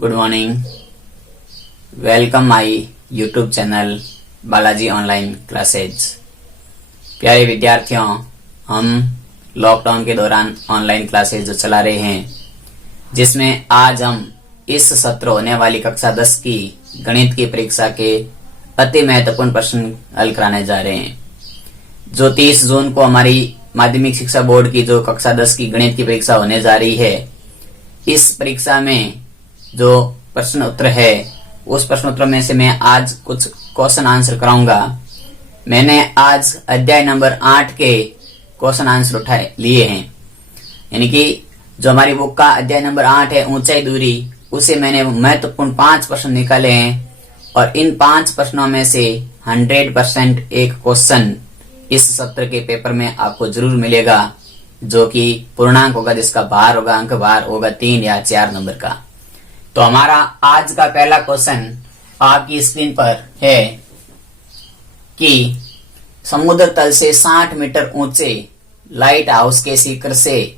Good morning. Welcome my YouTube channel Balaji online classes. प्यारे विद्यार्थियों, हम लॉकडाउन के दौरान ऑनलाइन क्लासेज जो चला रहे हैं, जिसमें आज हम इस सत्र होने वाली कक्षा 10 की गणित की परीक्षा के अति महत्वपूर्ण प्रश्न हल कराने जा रहे हैं। जो 30 जून को हमारी माध्यमिक शिक्षा बोर्ड की जो कक्षा 10 की गणित की परीक्षा होने जा रही है, इस परीक्षा में जो प्रश्न उत्तर है, उस प्रश्न उत्तर में से मैं आज कुछ क्वेश्चन आंसर कराऊंगा। मैंने आज अध्याय नंबर 8 के क्वेश्चन आंसर उठाए लिए हैं, यानी कि जो हमारी बुक का अध्याय नंबर 8 है ऊंचाई दूरी, उसे मैंने महत्वपूर्ण 5 प्रश्न निकाले हैं और इन 5 प्रश्नों में से 100% एक क्वेश्चन इस सत्र के पेपर में आपको जरूर मिलेगा, जो कि पूर्णांक होगा, जिसका भार होगा, अंक भार होगा 3 या 4 नंबर का। तो हमारा आज का पहला क्वेश्चन आपकी स्क्रीन पर है कि समुद्र तल से 60 मीटर ऊंचे लाइट हाउस के शिखर से,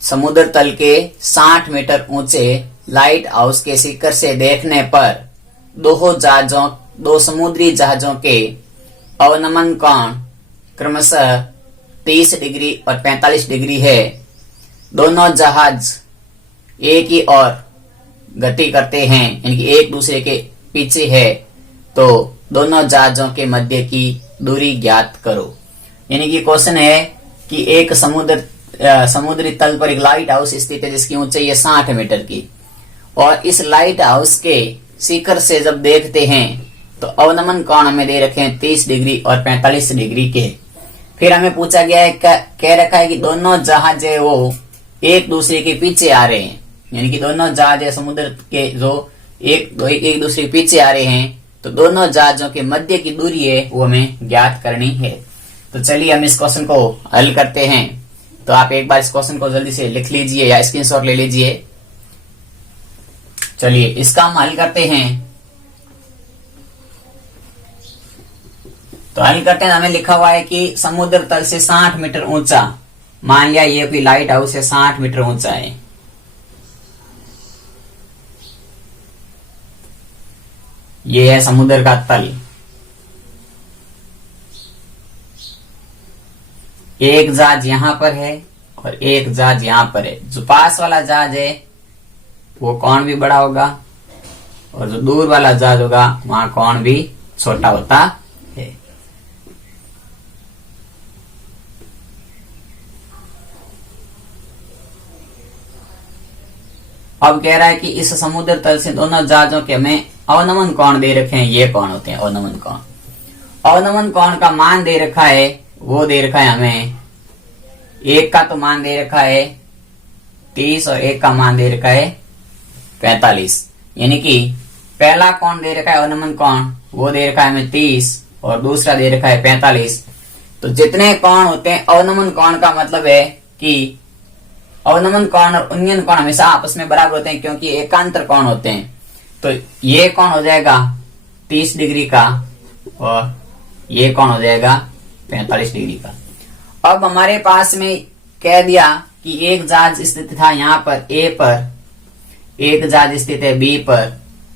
समुद्र तल के 60 मीटर ऊंचे लाइट हाउस के शिखर से देखने पर दो समुद्री जहाजों के अवनमन कोण क्रमशः 30 डिग्री और 45 डिग्री है। दोनों जहाज एक ही ओर गति करते हैं, यानी कि एक दूसरे के पीछे है, तो दोनों जहाजों के मध्य की दूरी ज्ञात करो। यानी कि क्वेश्चन है कि एक समुद्री तल पर एक लाइट हाउस स्थित है जिसकी ऊंचाई है 60 मीटर की, और इस लाइट हाउस के शिखर से जब देखते हैं तो अवनमन कोण हमें दे रखे हैं 30 डिग्री और 45 डिग्री के। फिर हमें पूछा गया है, कह रखा है कि दोनों जहाज है वो एक दूसरे के पीछे आ रहे हैं, यानी कि दोनों जहाज है समुद्र के जो एक दूसरे के पीछे आ रहे हैं, तो दोनों जहाजों के मध्य की दूरी है वो हमें ज्ञात करनी है। तो चलिए हम इस क्वेश्चन को हल करते हैं। तो आप एक बार इस क्वेश्चन को जल्दी से लिख लीजिए या स्क्रीनशॉट ले लीजिए। चलिए इसका हम हल करते हैं। तो हल करते हैं, हमें लिखा हुआ है कि समुद्र तल से 60 मीटर ऊंचा, मान लिया ये कोई लाइट हाउस है 60 मीटर ऊंचा है। ये है समुद्र का तल। एक जहाज यहां पर है और एक जहाज यहां पर है। जो पास वाला जहाज है वो कोण भी बड़ा होगा, और जो दूर वाला जहाज होगा वहां कोण भी छोटा होता है। अब कह रहा है कि इस समुद्र तल से दोनों जहाजों के हमें अवनमन कोण दे रखे हैं। ये कौन होते हैं अवनमन कोण? अवनमन कोण का मान दे रखा है, वो दे रखा है हमें, एक का तो मान दे रखा है 30 और एक का मान दे रखा है 45। यानी कि पहला कोण दे रखा है अवनमन कोण, वो दे रखा है हमें 30 और दूसरा दे रखा है 45। तो जितने कोण होते हैं अवनमन कोण का मतलब है कि अवनमन कोण और उन्नयन कोण हमेशा आपस में बराबर होते हैं, क्योंकि एकांतर कोण होते हैं। तो ये कोण हो जाएगा 30 डिग्री का और ये कोण हो जाएगा 45 डिग्री का। अब हमारे पास में कह दिया कि एक जहाज स्थित था यहाँ पर A पर, एक जहाज स्थित है B पर,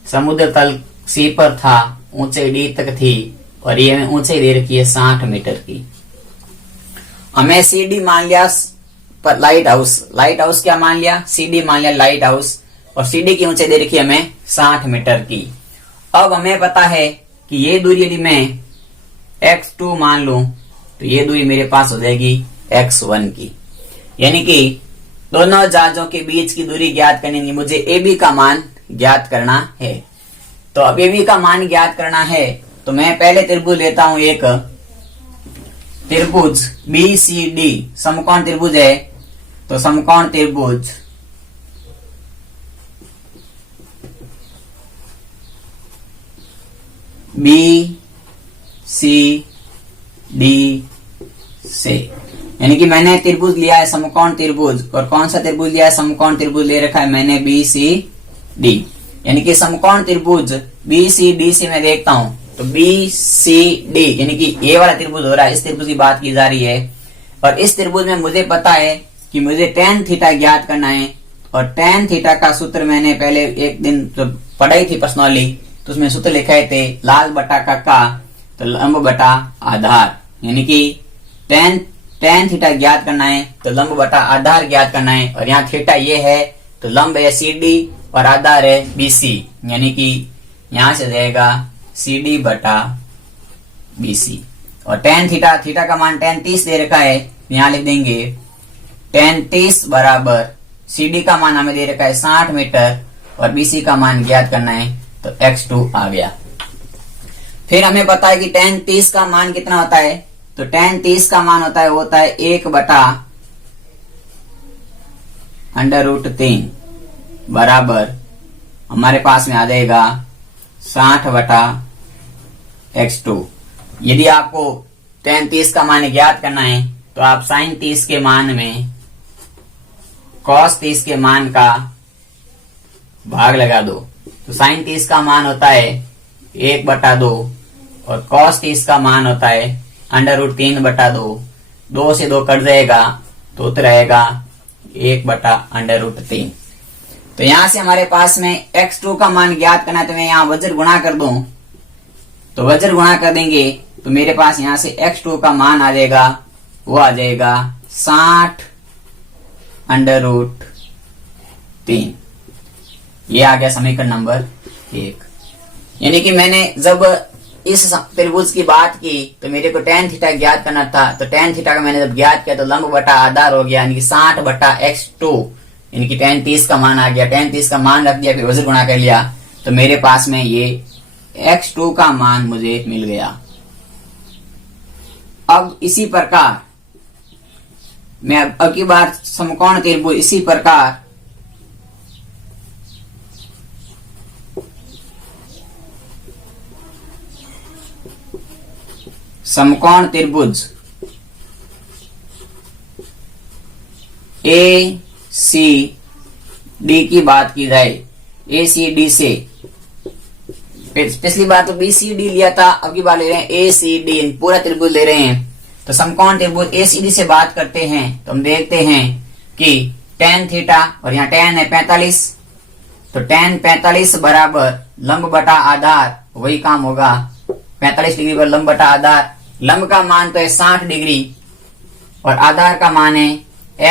समुद्र तल C पर था, ऊंचाई D तक थी, और ये हमें ऊंचाई दे रखी है 60 मीटर की। हमें CD मान लिया पर लाइट हाउस क्या मान लिया? CD मान लिया लाइट हाउस, और CD की ऊंचाई दे रखी है हमें 60 मीटर की। अब हमें पता है कि ये दूरी यदि मैं x2 मान लूं तो ये दूरी मेरे पास हो जाएगी x1 की। यानी कि दोनों जहाजों के बीच की दूरी ज्ञात करनी है, मुझे AB का मान ज्ञात करना है। तो अब AB का मान ज्ञात करना है तो मैं पहले त्रिभुज लेता हूं। एक त्रिभुज BCD समकोण त्रिभुज है, तो समकोण त्रिभुज BCD से, यानी कि मैंने त्रिभुज लिया है समकोण त्रिभुज, और कौन सा त्रिभुज लिया है? समकोण त्रिभुज ले रखा है मैंने BCD। यानी कि समकोण त्रिभुज BCD से मैं देखता हूं तो BCD यानी कि ये वाला त्रिभुज हो रहा है, इस त्रिभुज की बात की जा रही है। और इस त्रिभुज में मुझे पता है कि मुझे tan थीटा ज्ञात करना है, और tan थीटा का सूत्र मैंने पहले एक दिन जब पढ़ाई थी पर्सनली तो उसमें सूत्र लिखे थे लाल बटा का तो लंब बटा आधार, यानी कि tan थीटा ज्ञात करना है तो लंब बटा आधार ज्ञात करना है। और यहाँ थीटा ये है तो लंब है CD और आधार है BC, यानी कि यहां से जाएगा CD बटा BC। और tan थीटा का मान tan 30 दे रखा है, यहां लिख देंगे tan 30 बराबर CD का मान हमें दे रखा है 60 मीटर और BC का मान ज्ञात करना है तो x2 आ गया। फिर हमें पता है कि tan 30 का मान कितना होता है, तो tan 30 का मान होता है 1 बटा √3 बराबर हमारे पास में आ जाएगा 60 बटा x2। यदि आपको tan 30 का मान ज्ञात करना है तो आप sin 30 के मान में cos 30 के मान का भाग लगा दो, तो sin 30 का मान होता है 1 बटा 2 और cos 30 का मान होता है √3 बटा 2। 2 से 2 कट जाएगा तो उत्तर रहेगा 1 बटा √3। तो यहां से हमारे पास में x2 का मान ज्ञात करना है, तो मैं यहां वज्र गुणा कर दूं, तो वज्र गुणा कर देंगे तो मेरे पास यहां से x2 का मान आ जाएगा, वो आ जाएगा 60 √3। ये आ गया समीकरण नंबर 1। यानी कि मैंने जब इस त्रिभुज की बात की तो मेरे को tan थीटा ज्ञात करना था, तो tan थीटा का मैंने जब ज्ञात किया तो लंब बटा आधार हो गया, यानी कि 60 बटा x2, यानी कि tan 30 का मान आ गया। tan 30 का मान रख दिया, फिर वज्र गुणा कर लिया, तो मेरे पास में ये x2 का मान मुझे मिल गया। अब इसी प्रकार मैं अब की बार समकोण त्रिभुज इसी प्रकार समकोण त्रिभुज ACD की बात की जाए, ACD से पिछली बार तो BCD लिया था, अब की बार ले रहे हैं ACD, पूरा त्रिभुज ले रहे हैं। तो समकोण त्रिभुज ACD से बात करते हैं तो हम देखते हैं कि tan थीटा और यहाँ tan है 45, तो tan 45 बराबर लंब बटा आधार, वही काम होगा 45 डिग्री पर लंब बटा आधार। लंब का मान तो है 60 डिग्री और आधार का मान है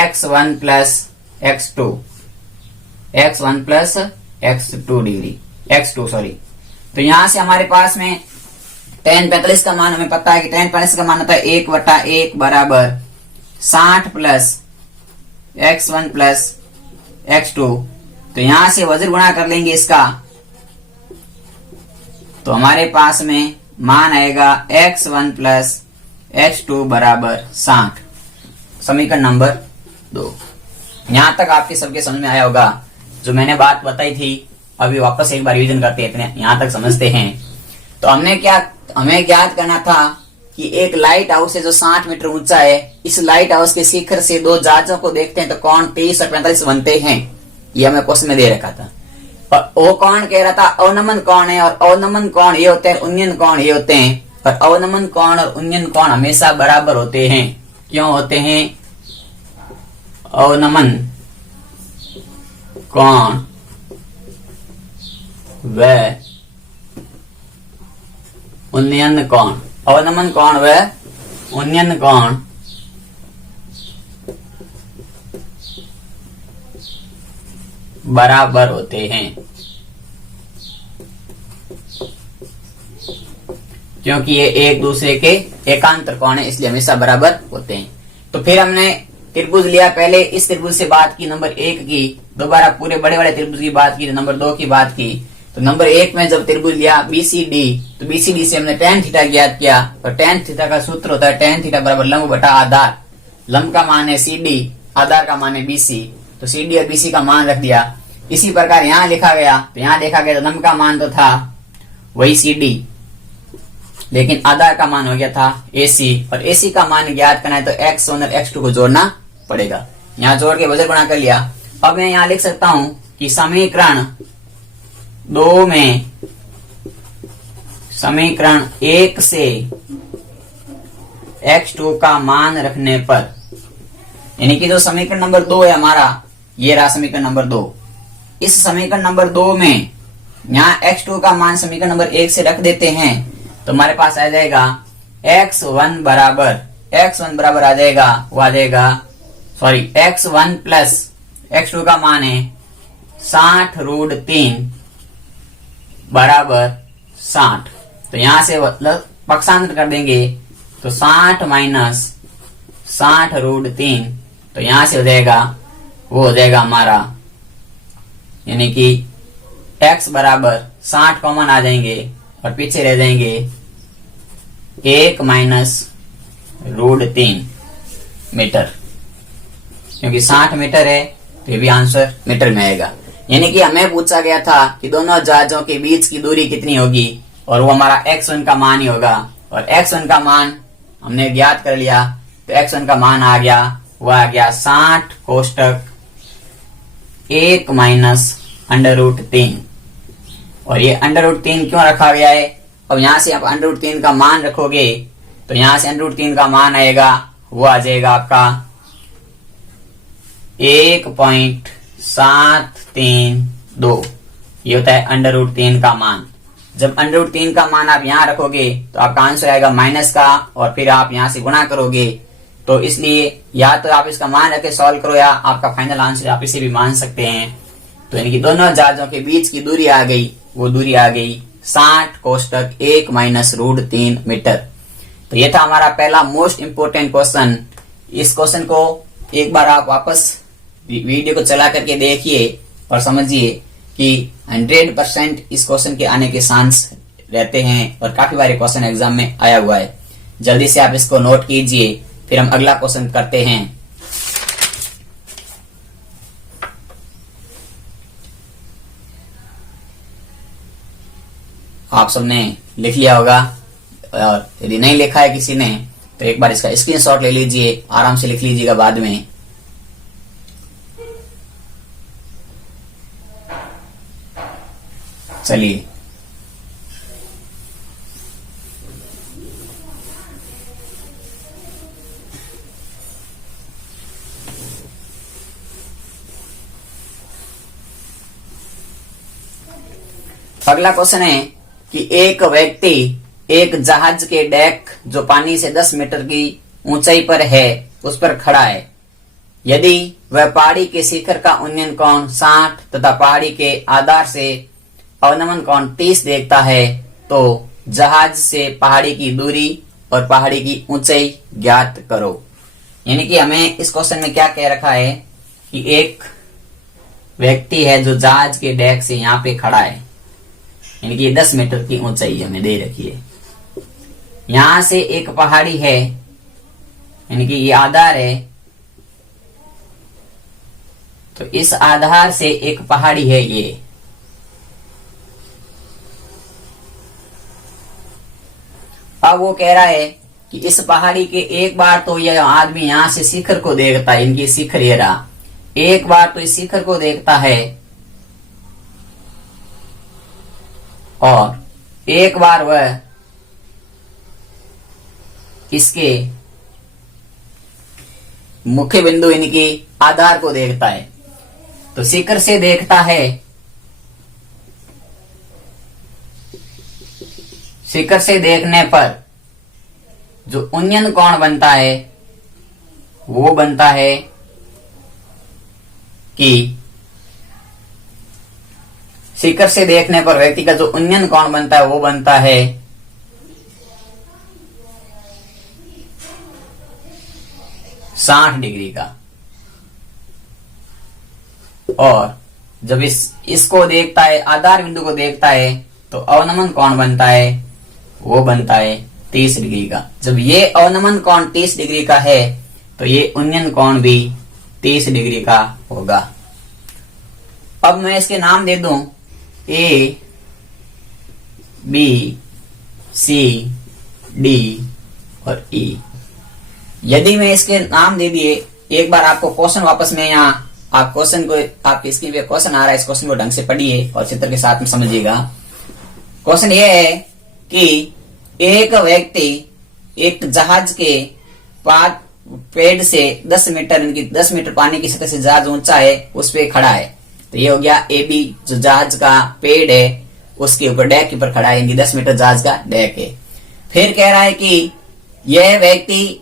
x1 plus x2, x1 plus x2 degree, x2 sorry. तो यहां से हमारे पास में tan 45 का मान हमें पता है कि tan 45 का मान होता है 1 बटा 1 बराबर 60 प्लस x1 प्लस x2। तो यहां से वज्र गुणा कर लेंगे इसका, तो हमारे पास में मान आएगा x1 प्लस x2 बराबर 60। समीकरण नंबर 2। यहां तक आपके सबके समझ में आया होगा जो मैंने बात बताई थी। अभी वापस एक बार रिवीजन करते हैं, इतने यहां तक समझते हैं। तो हमें ज्ञात करना था कि एक लाइट हाउस है जो 60 मीटर ऊंचा है, इस लाइट हाउस के शिखर से दो जहाजों को देखते हैं तो कोण 30 और 45 बनते हैं। ये हमें क्वेश्चन में दे रखा था। और ओ कौन कह रहा था अवनमन कौन है, और अवनमन कौन ये होते हैं, उन्नयन कौन ये होते हैं। और अवनमन कौन और उन्नयन कौन हमेशा बराबर होते हैं। क्यों होते हैं? अवनमन कौन व उन्नयन कौन, अवनमन कौन व उन्नयन कौन बराबर होते हैं, क्योंकि ये एक दूसरे के एकांतर कोण है, इसलिए हमेशा बराबर होते हैं। तो फिर हमने त्रिभुज लिया, पहले इस त्रिभुज से बात की नंबर 1 की, दोबारा पूरे बड़े बड़े त्रिभुज की बात की, नंबर 2 की बात की। तो नंबर 1 में जब त्रिभुज लिया BCD, तो BCD से हमने tan थीटा ज्ञात किया, और tan थीटा का सूत्र होता है tan थीटा बराबर लंब बटा आधार। लंब का मान है CD, आधार का मान है BC, तो CD और BC का मान रख दिया। इसी प्रकार यहाँ लिखा गया, तो यहाँ देखा गया तो लंब का मान तो था वही CD, लेकिन आधार का मान हो गया था AC, और AC का मान ज्ञात करना है तो x1 और x2 को जोड़ना पड़ेगा। यहाँ जोड़ के वजन गुणा कर लिया। अब मैं यहाँ लिख सकता हूं कि समीकरण 2 में समीकरण 1 से x2 का मान रखने पर, यानी कि जो समीकरण नंबर 2 है हमारा, ये रहा समीकरण नंबर 2। इस समीकरण नंबर 2 में यहाँ x2 का मान समीकरण नंबर 1 से रख देते हैं तो हमारे पास आ जाएगा x1 बराबर आ जाएगा, वो आ जाएगा x1 प्लस x2 का मान है 60√3 बराबर 60। तो यहां से पक्षांतर कर देंगे तो 60 माइनस 60√3, तो यहां से हो जाएगा, वो हो जाएगा हमारा, यानी कि x बराबर 60 कॉमन आ जाएंगे और पीछे रह जाएंगे 1 माइनस √3 मीटर, क्योंकि 60 मीटर है तो ये भी आंसर मीटर में आएगा। यानी कि हमें पूछा गया था कि दोनों जहाजों के बीच की दूरी कितनी होगी, और वो हमारा x1 का मान ही होगा, और x1 का मान हमने ज्ञात कर लिया। तो x1 का मान आ गया, वो आ गया 60 कोष्टक 1 माइनस √3। और ये √3 क्यों रखा गया है? अब यहां से आप √3 का मान रखोगे तो यहां से √3 का मान आएगा, वो आ जाएगा आपका 1.732। ये होता है √3 का मान। जब √3 का मान आप यहाँ रखोगे तो आपका आंसर आएगा माइनस का, और फिर आप यहाँ से गुणा करोगे। तो इसलिए या तो आप इसका मान रख के सॉल्व करो, या आपका फाइनल आंसर आप इसे भी मान सकते हैं। तो यानी कि दोनों जहाजों के बीच की दूरी आ गई, वो दूरी आ गई 60 कोष्टक 1 माइनस √3 मीटर। तो ये था हमारा पहला मोस्ट इंपोर्टेंट क्वेश्चन। इस क्वेश्चन को एक बार आप वापस वीडियो को चला करके देखिए और समझिए कि 100% इस क्वेश्चन के आने के चांस रहते हैं, और काफी बार क्वेश्चन एग्जाम में आया हुआ है। जल्दी से आप इसको नोट कीजिए, फिर हम अगला क्वेश्चन करते हैं। आप सबने लिख लिया होगा, और यदि नहीं लिखा है किसी ने तो एक बार इसका स्क्रीनशॉट ले लीजिए, आराम से लिख लीजिएगा बाद में। चलिए अगला क्वेश्चन है कि एक व्यक्ति एक जहाज के डेक जो पानी से 10 मीटर की ऊंचाई पर है उस पर खड़ा है। यदि वह पहाड़ी के शिखर का उन्नयन कोण 60 तथा पहाड़ी के आधार से अवनमन कोण 30 देखता है तो जहाज से पहाड़ी की दूरी और पहाड़ी की ऊंचाई ज्ञात करो। यानी कि हमें इस क्वेश्चन में क्या कह रखा है कि एक व्यक्ति है जो जहाज के डेक से यहाँ पे खड़ा है, यानी कि 10 मीटर की ऊंचाई हमें दे रखी है। यहां से एक पहाड़ी है, यानी कि ये आधार है, तो इस आधार से एक पहाड़ी है ये। अब वो कह रहा है कि इस पहाड़ी के एक बार तो यह आदमी यहां से शिखर को देखता है, इनकी शिखर ये रहा, एक बार तो इस शिखर को देखता है और एक बार वह इसके मुख्य बिंदु इनकी आधार को देखता है। तो शिखर से देखता है, शिखर से देखने पर जो उन्नयन कोण बनता है वो बनता है कि शिखर से देखने पर व्यक्ति का जो उन्नयन कोण बनता है वो बनता है 60 डिग्री का। और जब इसको देखता है, आधार बिंदु को देखता है, तो अवनमन कोण बनता है, वो बनता है 30 डिग्री का। जब ये अवनमन कोण 30 डिग्री का है तो ये उन्नयन कोण भी 30 डिग्री का होगा। अब मैं इसके नाम दे दूं A, B, C, D और E। यदि मैं इसके नाम दे दिए, एक बार आपको क्वेश्चन वापस में यहाँ आप क्वेश्चन को, आपकी स्क्रीन पे क्वेश्चन आ रहा है, इस क्वेश्चन को ढंग से पढ़िए और चित्र के साथ में समझिएगा। क्वेश्चन ये है कि एक व्यक्ति एक जहाज के पेड़ से 10 मीटर, इनकी 10 मीटर पानी की सतह से जहाज ऊंचा है, उस पे खड़ा है। तो ये हो गया ए बी, जो जहाज का पेड़ है उसके ऊपर, डेक के ऊपर खड़ा है, इनकी 10 मीटर जहाज का डेक है। फिर कह रहा है कि यह व्यक्ति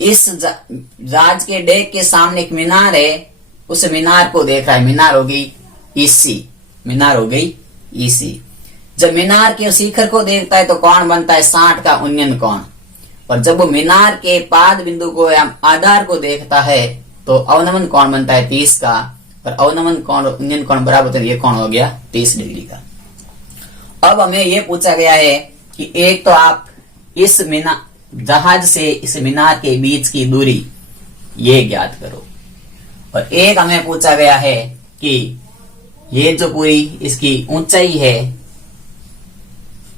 इस जहाज के डेक के सामने एक मीनार है, उस मीनार को देख रहा है। मीनार हो गई ईसी, मीनार हो गई ईसी। जब मीनार के शिखर को देखता है तो कौन बनता है? 60 का उन्नयन कोण। और जब वो मीनार के पाद बिंदु को या आधार को देखता है तो अवनमन कोण बनता है 30 का, और अवनमन कोण और उन्नयन कोण बराबर होता है, ये कोण हो गया 30 डिग्री का। अब हमें ये पूछा गया है कि एक तो आप इस जहाज से इस मीनार के बीच की दूरी ये ज्ञात करो, और एक हमें पूछा गया है कि ये जो पूरी इसकी ऊंचाई है,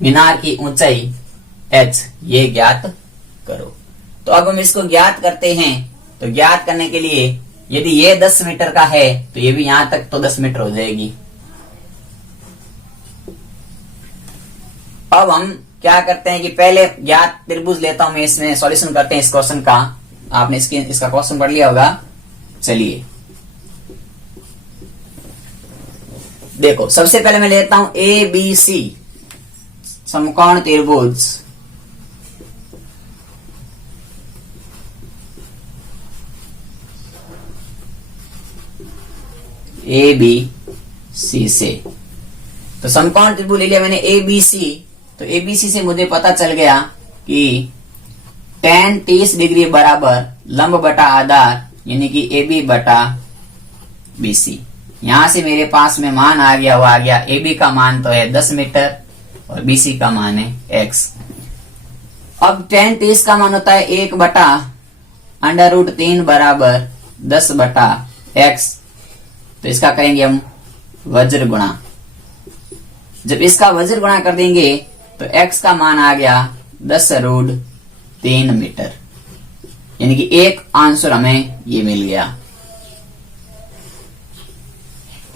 मीनार की ऊंचाई h, ये ज्ञात करो। तो अब हम इसको ज्ञात करते हैं। तो ज्ञात करने के लिए यदि ये 10 मीटर का है तो ये भी यहां तक तो 10 मीटर हो जाएगी। अब हम क्या करते हैं कि पहले ज्ञात त्रिभुज लेता हूं मैं, इसमें सॉल्यूशन करते हैं इस क्वेश्चन का। आपने इसका क्वेश्चन पढ़ लिया होगा। चलिए देखो, सबसे पहले मैं लेता हूं ए बी सी समकोण त्रिभुज। ए बी सी से, तो समकोण त्रिभुज ले लिया मैंने ए बी सी। तो ए बी सी से मुझे पता चल गया कि tan 30 डिग्री बराबर लंब बटा आधार, यानी कि ए बी बटा बी सी। यहां से मेरे पास में मान आ गया, वो आ गया ए बी का मान तो है 10 मीटर और बी सी का मान है x। अब tan 30 का मान होता है 1 बटा √3 बराबर 10 बटा x। तो इसका करेंगे हम वज्र गुणा। जब इसका वज्र गुणा कर देंगे तो x का मान आ गया 10√3 मीटर, यानी कि एक आंसर हमें ये मिल गया।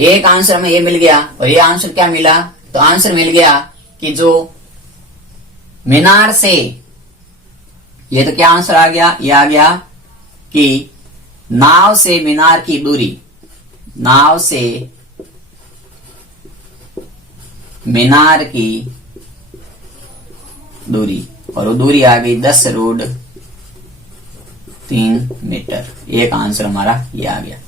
एक आंसर हमें ये मिल गया। और ये आंसर क्या मिला? तो आंसर मिल गया कि जो मीनार से, ये तो क्या आंसर आ गया? ये आ गया कि नाव से मीनार की दूरी, नाव से मीनार की दूरी, और वो दूरी आ गई 10√3 मीटर। एक आंसर हमारा ये आ गया।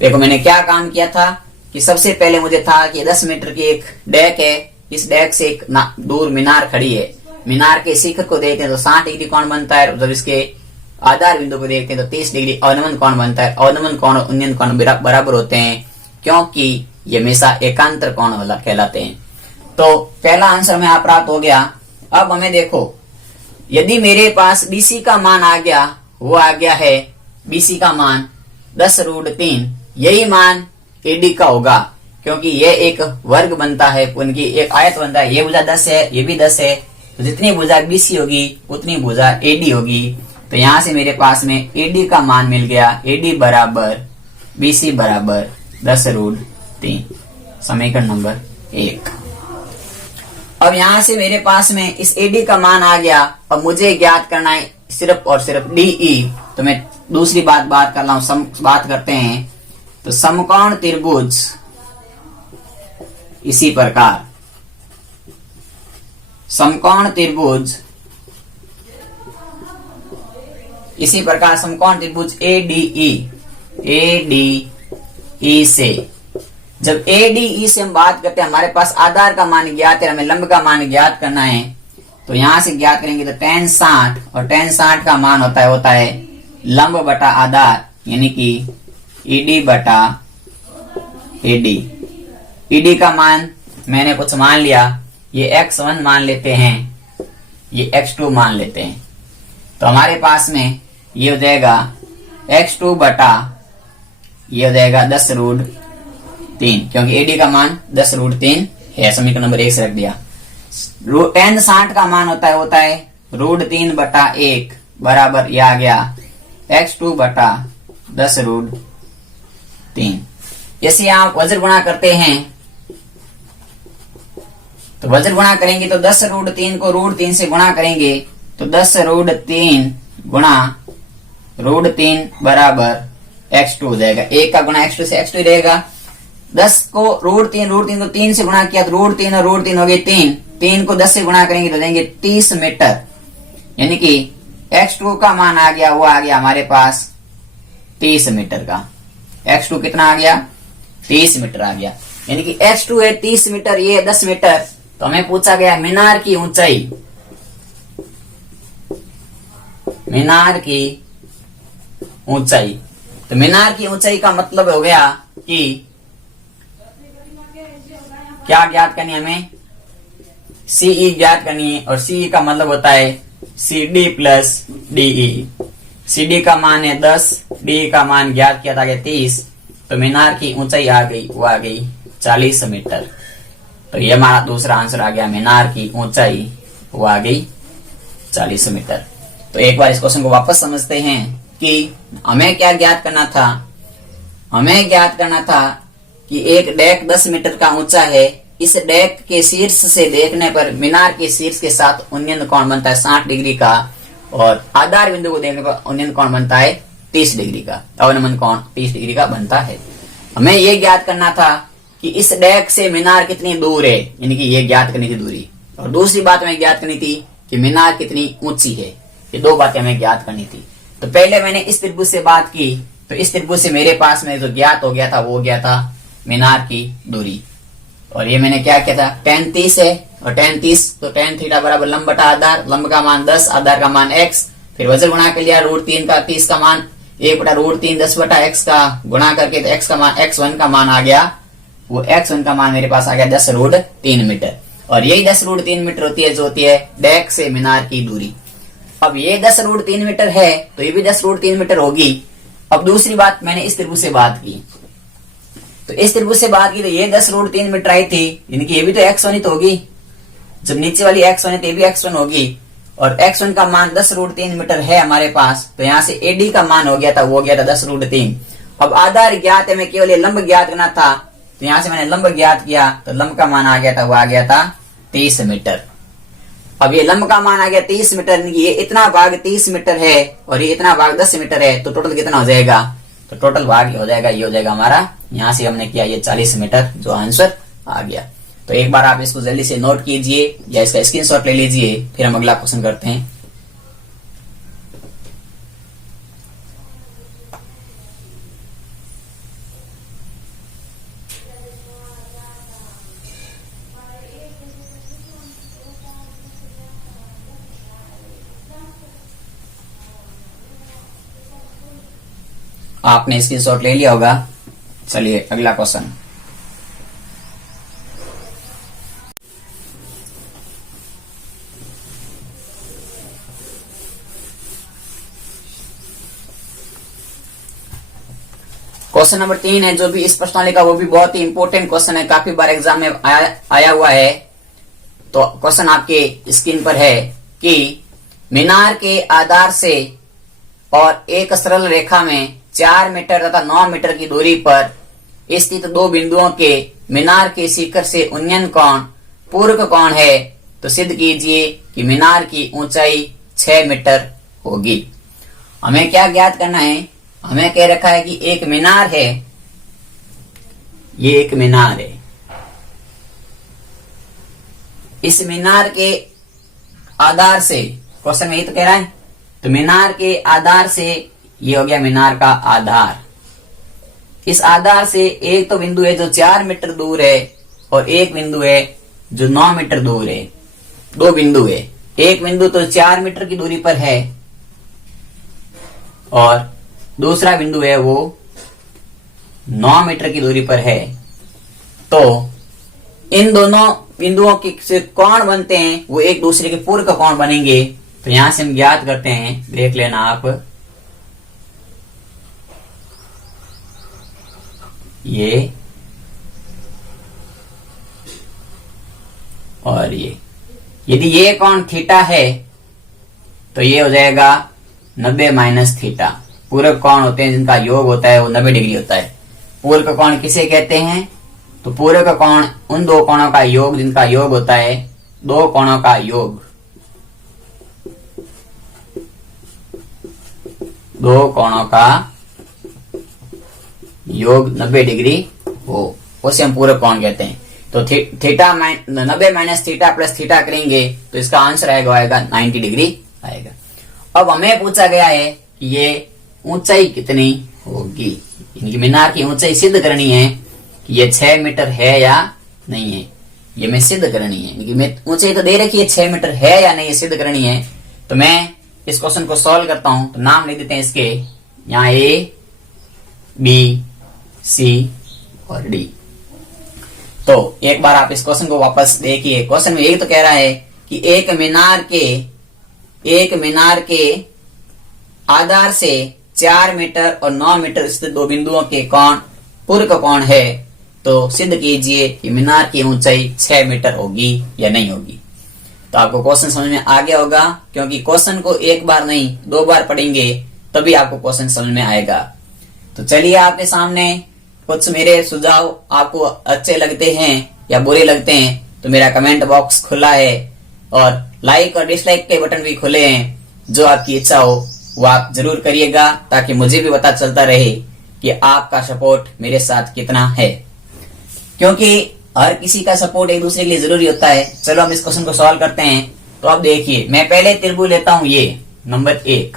देखो मैंने क्या काम किया था कि सबसे पहले मुझे था कि 10 मीटर की एक डेक है, इस डेक से एक दूर मीनार खड़ी है, मीनार के शिखर को देखते हैं तो 60 डिग्री कोण बनता है, जब इसके आधार बिंदु को देखते हैं तो 30 डिग्री अवनमन कोण बनता है। अवनमन कोण और उन्नयन कोण बराबर होते हैं, क्योंकि ये हमेशा एकांतर कोण कहलाते हैं। तो पहला आंसर हमें आप प्राप्त हो गया। अब हमें देखो, यदि मेरे पास बीसी का मान आ गया, वो आ गया है बीसी का मान 10√3, यही मान एडी का होगा, क्योंकि ये एक वर्ग बनता है, उनकी एक आयत बनता है। ये भुजा 10 है, ये भी 10 है, तो जितनी भुजा बीसी होगी उतनी भुजा एडी होगी। तो यहां से मेरे पास में एडी का मान मिल गया, एडी बराबर बीसी बराबर 10√3, समीकरण नंबर 1। अब यहां से मेरे पास में इस एडी का मान आ गया। अब मुझे ज्ञात करना है सिर्फ और सिर्फ डीई। तो मैं दूसरी बात कर रहा हूं, बात करते हैं। तो समकोण त्रिभुज इसी प्रकार, समकोण त्रिभुज इसी प्रकार समकोण त्रिभुज एडीई से, जब एडीई से हम बात करते हैं, हमारे पास आधार का मान ज्ञात है, हमें लंब का मान ज्ञात करना है। तो यहां से ज्ञात करेंगे तो tan 60, और tan 60 का मान होता है लंब बटा आधार, यानी कि ईडी बटा एडी। ईडी का मान मैंने कुछ मान लिया, ये x1 मान लेते हैं, ये x2 मान लेते हैं। तो हमारे पास में ये हो जाएगा x2 बटा, ये हो जाएगा 10√3, क्योंकि एडी का मान 10√3 है, समीकरण नंबर 1 से रख दिया। tan 60 का मान होता है √3 बटा 1 बराबर, यह आ गया x2 बटा 10√3। जैसे आप वज्र गुणा करते हैं, तो वज्र गुणा करेंगे तो 10√3 को √3 से गुणा करेंगे तो 10√3 गुणा √3 बराबर x2 हो जाएगा। 1 का गुणा x2 से x2 ही रहेगा। 10 को √3 को 3 से गुणा किया तो √3 और √3 हो गए 3। 3 को 10 से गुणा करेंगे तो देंगे 30 मीटर। यानी कि x2 का मान आ गया, वो आ गया हमारे पास 30 मीटर का। x2 कितना आ गया? 30 मीटर आ गया। यानी कि x2 है 30 मीटर, ये है 10 मीटर। तो हमें पूछा गया मीनार की ऊंचाई। मीनार की ऊंचाई, तो मीनार की ऊंचाई का मतलब हो गया कि क्या ज्ञात करनी है हमें? सीई ज्ञात करनी है। और सीई का मतलब होता है CD प्लस DE। CD का मान है 10, DE का मान ज्ञात किया था 30। तो मीनार की ऊंचाई आ गई, वो आ गई 40 मीटर। तो ये हमारा दूसरा आंसर आ गया, मीनार की ऊंचाई वो आ गई 40 मीटर। तो एक बार इस क्वेश्चन को वापस समझते हैं कि हमें क्या ज्ञात करना था। हमें ज्ञात करना था कि एक डेक 10 मीटर का ऊंचा है। इस डेक के शीर्ष से देखने पर मीनार के शीर्ष के साथ उन्नयन कोण बनता है 60 डिग्री का, और आधार बिंदु को देखने पर उन्नयन कोण बनता है 30 डिग्री का। अवनमन कोण 30 डिग्री का बनता है। हमें यह ज्ञात करना था कि इस डेक से मीनार कितनी दूर है, यानी कि ये ज्ञात करनी थी दूरी। और दूसरी बात हमें ज्ञात करनी थी कि मीनार कितनी ऊंची है। ये दो बातें हमें ज्ञात करनी थी। तो पहले मैंने इस त्रिभुज से बात की, तो इस त्रिभुज से मेरे पास में जो ज्ञात हो गया था वो गया था मीनार की दूरी। और ये मैंने क्या किया था, tan 30 है, और tan 30 तो tan थीटा बराबर लंब बटा आधार। लंब का मान 10, आधार का मान x, फिर वजन गुणा कर लिया √3 का 30 का मान 1 बटा √3 10 बटा x का गुणा करके, तो x का मान x1 का मान आ गया, वो x1 का मान मेरे पास आ गया 10√3 मीटर। और यही 10√3 मीटर होती है जो होती है डेक से मीनार की दूरी। अब ये 10√3 मीटर है तो ये भी 10√3 मीटर होगी। अब दूसरी बात, मैंने इस त्रिभुज से बात की, तो इस त्रिभुज से बात की तो ये 10√3 मीटर आई थी, यानी कि ये भी तो x1 ही तो होगी। जब नीचे वाली x1 है तो ये भी x1 होगी, और x1 का मान 10√3 मीटर है हमारे पास। तो यहाँ से AD का मान हो गया था, वो हो गया था 10√3। अब आधार ज्ञात है, मैं केवल ये लंब ज्ञात करना था, तो यहाँ से मैंने लंब ज्ञात किया, तो लंब का मान आ गया था, वो आ गया था 30 मीटर। अब ये लंब का मान आ गया 30 मीटर, ये इतना भाग 30 मीटर है और ये इतना भाग 10 मीटर है, तो टोटल कितना हो जाएगा? तो टोटल भाग हो जाएगा, ये हो जाएगा हमारा, यहाँ से हमने किया ये 40 मीटर, जो आंसर आ गया। तो एक बार आप इसको जल्दी से नोट कीजिए या इसका स्क्रीनशॉट ले लीजिए, फिर हम अगला क्वेश्चन करते हैं। आपने स्क्रीनशॉट ले लिया होगा। चलिए अगला क्वेश्चन। क्वेश्चन नंबर 3 है, जो भी इस प्रश्नावली का, वो भी बहुत ही इंपॉर्टेंट क्वेश्चन है, काफी बार एग्जाम में आया हुआ है। तो क्वेश्चन आपके स्क्रीन पर है कि मीनार के आधार से और एक सरल रेखा में 4 मीटर तथा 9 मीटर की दूरी पर स्थित दो बिंदुओं के मीनार के शिखर से उन्नयन कोण पूरक कोण है, तो सिद्ध कीजिए कि मीनार की ऊंचाई 6 मीटर होगी। हमें क्या ज्ञात करना है? हमें कह रखा है कि एक मीनार है, ये एक मीनार है, इस मीनार के आधार से, क्वेश्चन में ये तो कह रहा है, तो मीनार के आधार से, ये हो गया मीनार का आधार। इस आधार से एक तो बिंदु है जो 4 मीटर दूर है, और एक बिंदु है जो 9 मीटर दूर है। दो बिंदु है, एक बिंदु तो 4 मीटर की दूरी पर है, और दूसरा बिंदु है वो 9 मीटर की दूरी पर है। तो इन दोनों बिंदुओं के से कोण बनते हैं, वो एक दूसरे के पूरक कोण बनेंगे। तो यहां से हम ज्ञात करते हैं, देख लेना आप, ये और ये, यदि ये कोण थीटा है तो ये हो जाएगा 90 माइनस थीटा। पूरक कोण होते हैं जिनका योग होता है वो 90 डिग्री होता है। पूरक कोण किसे कहते हैं? तो पूरक कोण उन दो कोणों का योग जिनका योग होता है, दो कोणों का योग। दो कोणों का योग 90 डिग्री हो, उसे हम पूरक कोण कहते हैं। तो theta 90 minus theta plus theta करेंगे तो इसका आंसर आएगा 90 डिग्री आएगा। अब हमें पूछा गया है कि ये ऊंचाई कितनी होगी, इनकी मीनार की ऊंचाई सिद्ध करनी है कि ये 6 मीटर है या नहीं है, ये मैं सिद्ध करनी है। इनकी ऊंचाई तो दे रखी है 6 मीटर है या नहीं, ये सिद्ध करनी है। तो मैं इस क्वेश्चन को सॉल्व करता हूं। तो नाम लिख देते हैं इसके, यहाँ ए बी सी और डी। तो एक बार आप इस क्वेश्चन को वापस देखिए। क्वेश्चन में यही तो कह रहा है कि एक मीनार के आधार से 4 मीटर और 9 मीटर स्थित दो बिंदुओं के कोण पूरक कोण है। तो सिद्ध कीजिए कि मीनार की ऊंचाई 6 मीटर होगी या नहीं होगी। तो आपको क्वेश्चन समझ में आ गया होगा, क्योंकि क्वेश्चन को एक बार नहीं 2 बार पढ़ेंगे तभी आपको क्वेश्चन समझ में आएगा। तो चलिए आपके सामने कुछ मेरे सुझाव आपको अच्छे लगते हैं या बुरे लगते हैं तो मेरा कमेंट बॉक्स खुला है और लाइक और डिसलाइक के बटन भी खुले हैं। जो आपकी इच्छा हो वो आप जरूर करिएगा, ताकि मुझे भी पता चलता रहे कि आपका सपोर्ट मेरे साथ कितना है, क्योंकि हर किसी का सपोर्ट एक दूसरे के लिए जरूरी होता है। चलो हम इस क्वेश्चन को सॉल्व करते हैं। तो अब देखिए, मैं पहले त्रिभुज लेता हूं, ये नंबर 1।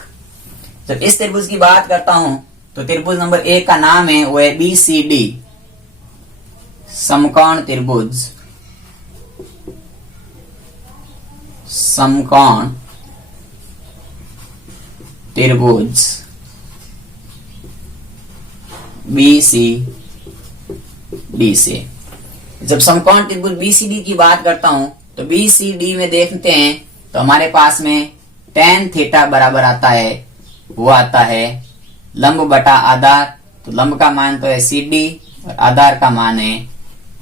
जब इस त्रिभुज की बात करता हूं तो त्रिभुज नंबर 1 का नाम है वो है BCD, समकोण त्रिभुज। समकोण त्रिभुज BCD से। जब समकोण त्रिभुज BCD की बात करता हूं तो BCD में देखते हैं तो हमारे पास में tan थीटा बराबर आता है, वो आता है लंब बटा आधार। तो लंब का मान तो है CD और आधार का मान है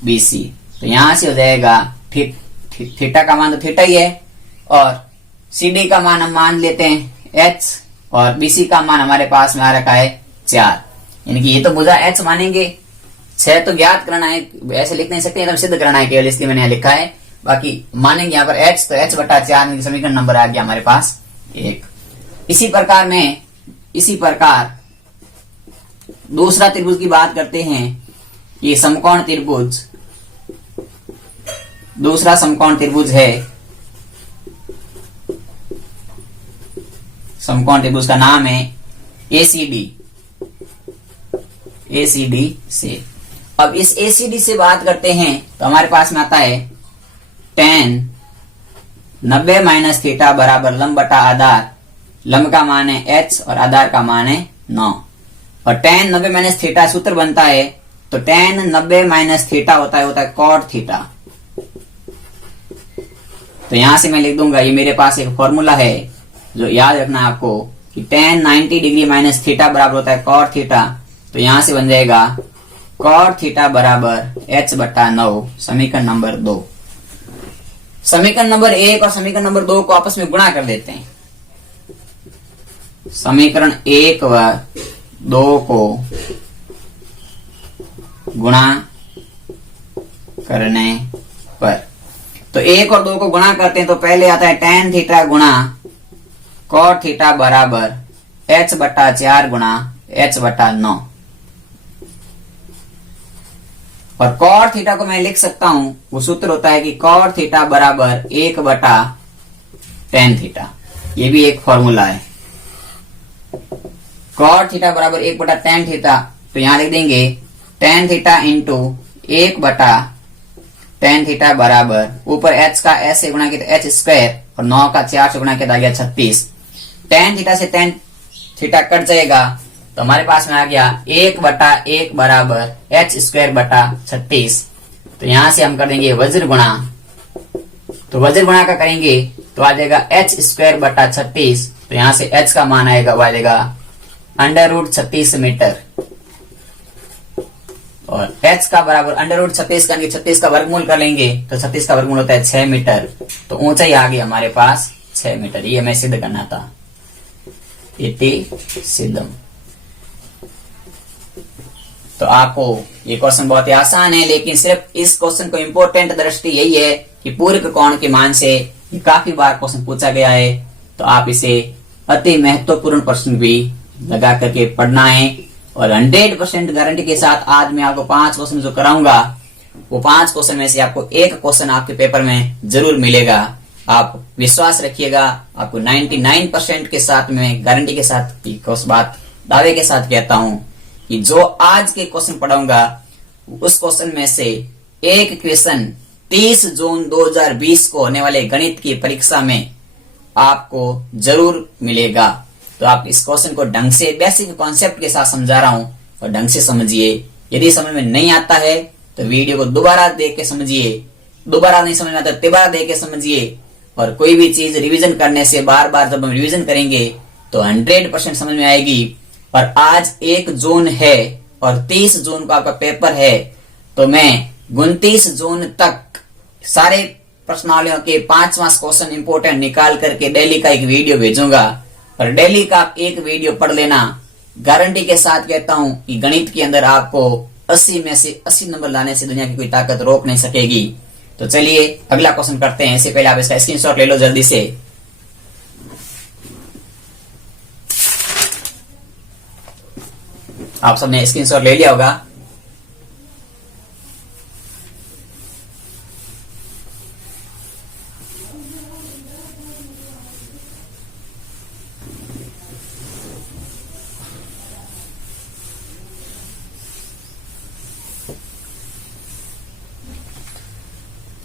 BC। तो यहां से हो जाएगा थीटा का मान तो थीटा ही है और CD का मान हम मान लेते हैं H और BC का मान हमारे पास में आ रखा है 4। यानी कि ये तो भुजा H मानेंगे, 6 तो ज्ञात करना है, ऐसे लिख नहीं सकते, एकदम सिद्ध करना है केवल, इसलिए मैंने लिखा है। बाकी मानेंगे यहाँ पर H, तो H बटा 4 समीकरण नंबर आ गया हमारे पास 1। इसी प्रकार दूसरा त्रिभुज की बात करते हैं। ये समकोण त्रिभुज, दूसरा समकोण त्रिभुज है। समकोण त्रिभुज का नाम है ACD से। अब इस ACD से बात करते हैं तो हमारे पास में आता है tan 90 माइनस थीटा बराबर लंब बटा आधार। लंब का मान है H और आधार का मान है 9। और tan 90 माइनस थीटा सूत्र बनता है, तो tan 90 माइनस थीटा होता है cot थीटा। तो यहां से मैं लिख दूंगा, ये मेरे पास एक फॉर्मूला है जो याद रखना है आपको कि tan 90 डिग्री माइनस थीटा बराबर होता है cot थीटा। तो यहां से बन जाएगा cot थीटा बराबर H बटा 9, समीकरण नंबर 2। समीकरण नंबर 1 और समीकरण नंबर 2 को आपस में गुणा कर देते हैं। समीकरण 1 व 2 को गुणा करने पर, तो 1 और 2 को गुणा करते हैं तो पहले आता है tan थीटा गुणा cot थीटा बराबर H बटा 4 गुणा H बटा 9। और cot थीटा को मैं लिख सकता हूं, वो सूत्र होता है कि cot थीटा बराबर 1 बटा tan थीटा। ये भी एक फॉर्मूला है, cot थीटा बराबर 1 बटा tan थीटा। तो यहां लिख देंगे tan थीटा इंटू 1 बटा tan थीटा बराबर, ऊपर h का s से गुणा किया तो h स्क्वायर और 9 का 4 से गुणा किया तो आ गया 36। tan थीटा से tan थीटा कट जाएगा तो हमारे पास में आ गया 1 बटा 1 बराबर h स्क्वायर बटा 36। तो यहां से हम कर देंगे वज्र गुणा, तो वज्र गुणा का करेंगे तो आ जाएगा h स्क्वायर बटा 36। तो यहां से h का मान आएगा वो आ जाएगा √36 मीटर और h का बराबर √36 का 36 का वर्गमूल कर लेंगे तो 36 का वर्गमूल होता है 6 मीटर। तो ऊंचाई आ गई हमारे पास 6 मीटर। ये हमें सिद्ध करना था, इति सिद्धम। तो आपको ये क्वेश्चन बहुत ही आसान है, लेकिन सिर्फ इस क्वेश्चन को इम्पोर्टेंट दृष्टि यही है कि पूरक कोण के मान से ये काफी बार क्वेश्चन पूछा गया है। तो आप इसे अति महत्वपूर्ण प्रश्न भी लगा करके पढ़ना है और 100% गारंटी के साथ आज मैं आपको 5 क्वेश्चन जो कराऊंगा वो 5 क्वेश्चन में से आपको एक क्वेश्चन आपके पेपर में जरूर मिलेगा। आप विश्वास रखिएगा, आपको 99% के साथ में गारंटी के साथ उस बात दावे के साथ कहता हूं कि जो आज के क्वेश्चन पढ़ाऊंगा उस क्वेश्चन में से एक क्वेश्चन 30 जून 2020 को होने वाले गणित की परीक्षा में आपको जरूर मिलेगा। तो आप इस क्वेश्चन को ढंग से बेसिक कॉन्सेप्ट के साथ समझा रहा हूं और ढंग से समझिए। यदि समझ में नहीं आता है तो वीडियो को दोबारा देख के समझिए, दोबारा नहीं समझ में आता तिबारा देख के समझिए। और कोई भी चीज रिवीजन करने से बार बार जब हम रिवीजन करेंगे तो 100% समझ में आएगी। और आज 1 जून है और 30 जून को आपका पेपर है, तो मैं 29 जून तक सारे प्रश्नावलियों के 5 क्वेश्चन इंपोर्टेंट निकाल करके डेली का एक वीडियो भेजूंगा और डेली का एक वीडियो पढ़ लेना। गारंटी के साथ कहता हूं कि गणित के अंदर आपको 80 में से 80 नंबर लाने से दुनिया की कोई ताकत रोक नहीं सकेगी। तो चलिए अगला क्वेश्चन करते हैं। इससे पहले आप इसका स्क्रीनशॉट ले लो जल्दी से। आप सबने स्क्रीनशॉट ले लिया होगा।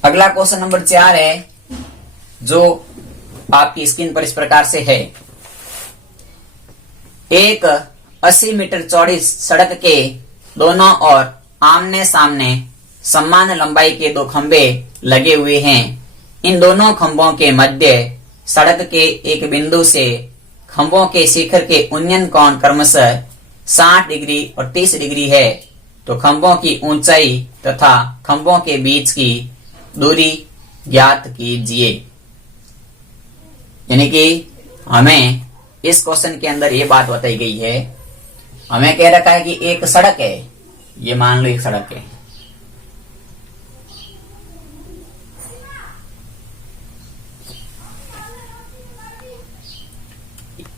अगला क्वेश्चन नंबर 4 है जो आपकी स्क्रीन पर इस प्रकार से है। एक 80 मीटर चौड़ी सड़क के दोनों ओर आमने सामने समान लंबाई के 2 खंबे लगे हुए हैं। इन दोनों खंभों के मध्य सड़क के एक बिंदु से खंभों के शिखर के उन्नयन कोण क्रमशः 60 डिग्री और 30 डिग्री है। तो खंभों की ऊंचाई तथा खंभों के बीच की दूरी ज्ञात कीजिए। यानी कि हमें इस क्वेश्चन के अंदर ये बात बताई गई है, हमें कह रखा है कि एक सड़क है, ये मान लो एक सड़क है।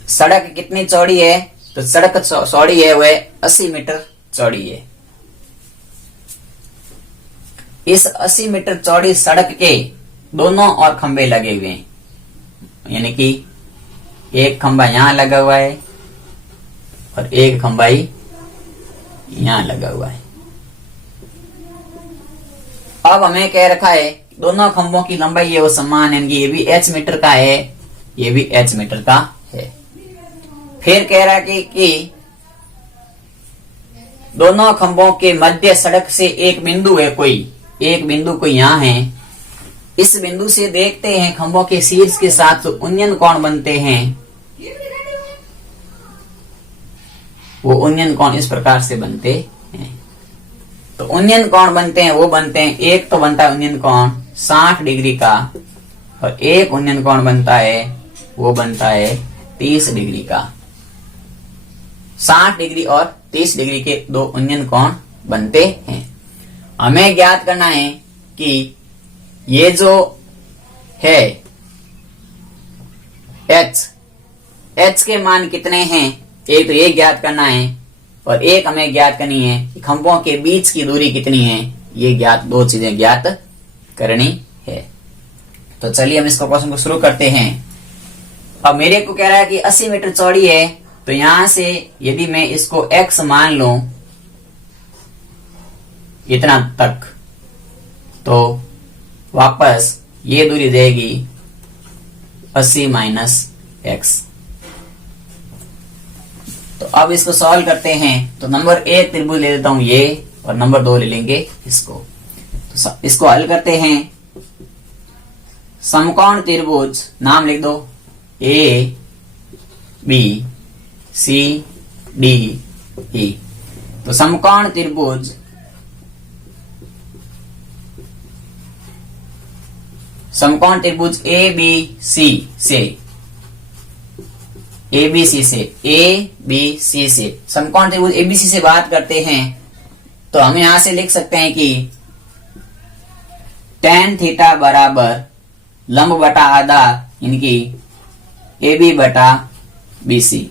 सड़क कितनी चौड़ी है? तो सड़क चौड़ी है वह 80 मीटर चौड़ी है। इस 80 मीटर चौड़ी सड़क के दोनों ओर खंबे लगे हुए हैं, यानी कि एक खंबा यहां लगा हुआ है और एक खंबा ही यहां लगा हुआ है। अब हमें कह रखा है दोनों खंभों की लंबाई है वो समान, यानी कि ये भी h मीटर का है, ये भी h मीटर का है। फिर कह रहा है कि दोनों खंभों के मध्य सड़क से एक बिंदु है, एक बिंदु कोई यहां है। इस बिंदु से देखते हैं खंभों के शीर्ष के साथ जो उन्नयन कोण बनते हैं वो उन्नयन कोण इस प्रकार से बनते हैं। तो उन्नयन कोण बनते हैं वो बनते हैं, एक तो बनता है उन्नयन कोण 60 डिग्री का और एक उन्नयन कोण बनता है वो बनता है 30 डिग्री का। 60 डिग्री और 30 डिग्री के 2 उन्नयन कोण बनते हैं। हमें ज्ञात करना है कि ये जो है h के मान कितने हैं, एक तो ये ज्ञात करना है और एक हमें ज्ञात करनी है कि खंभों के बीच की दूरी कितनी है। ये ज्ञात 2 चीजें ज्ञात करनी है। तो चलिए हम इसको क्वेश्चन को शुरू करते हैं। अब मेरे को कह रहा है कि 80 मीटर चौड़ी है, तो यहां से यदि मैं इसको x मान लूं इतना तक, तो वापस ये दूरी देगी 80 माइनस x। तो अब इसको सॉल्व करते हैं। तो नंबर 1 त्रिभुज ले लेता हूं ये और नंबर 2 ले लेंगे इसको। तो इसको हल करते हैं। समकोण त्रिभुज नाम लिख दो A B C D E। तो समकोण त्रिभुज ABC से समकोण त्रिभुज ABC से बात करते हैं। तो हम यहां से लिख सकते हैं कि tan थीटा बराबर लंब बटा आधा, यानी कि AB बटा BC।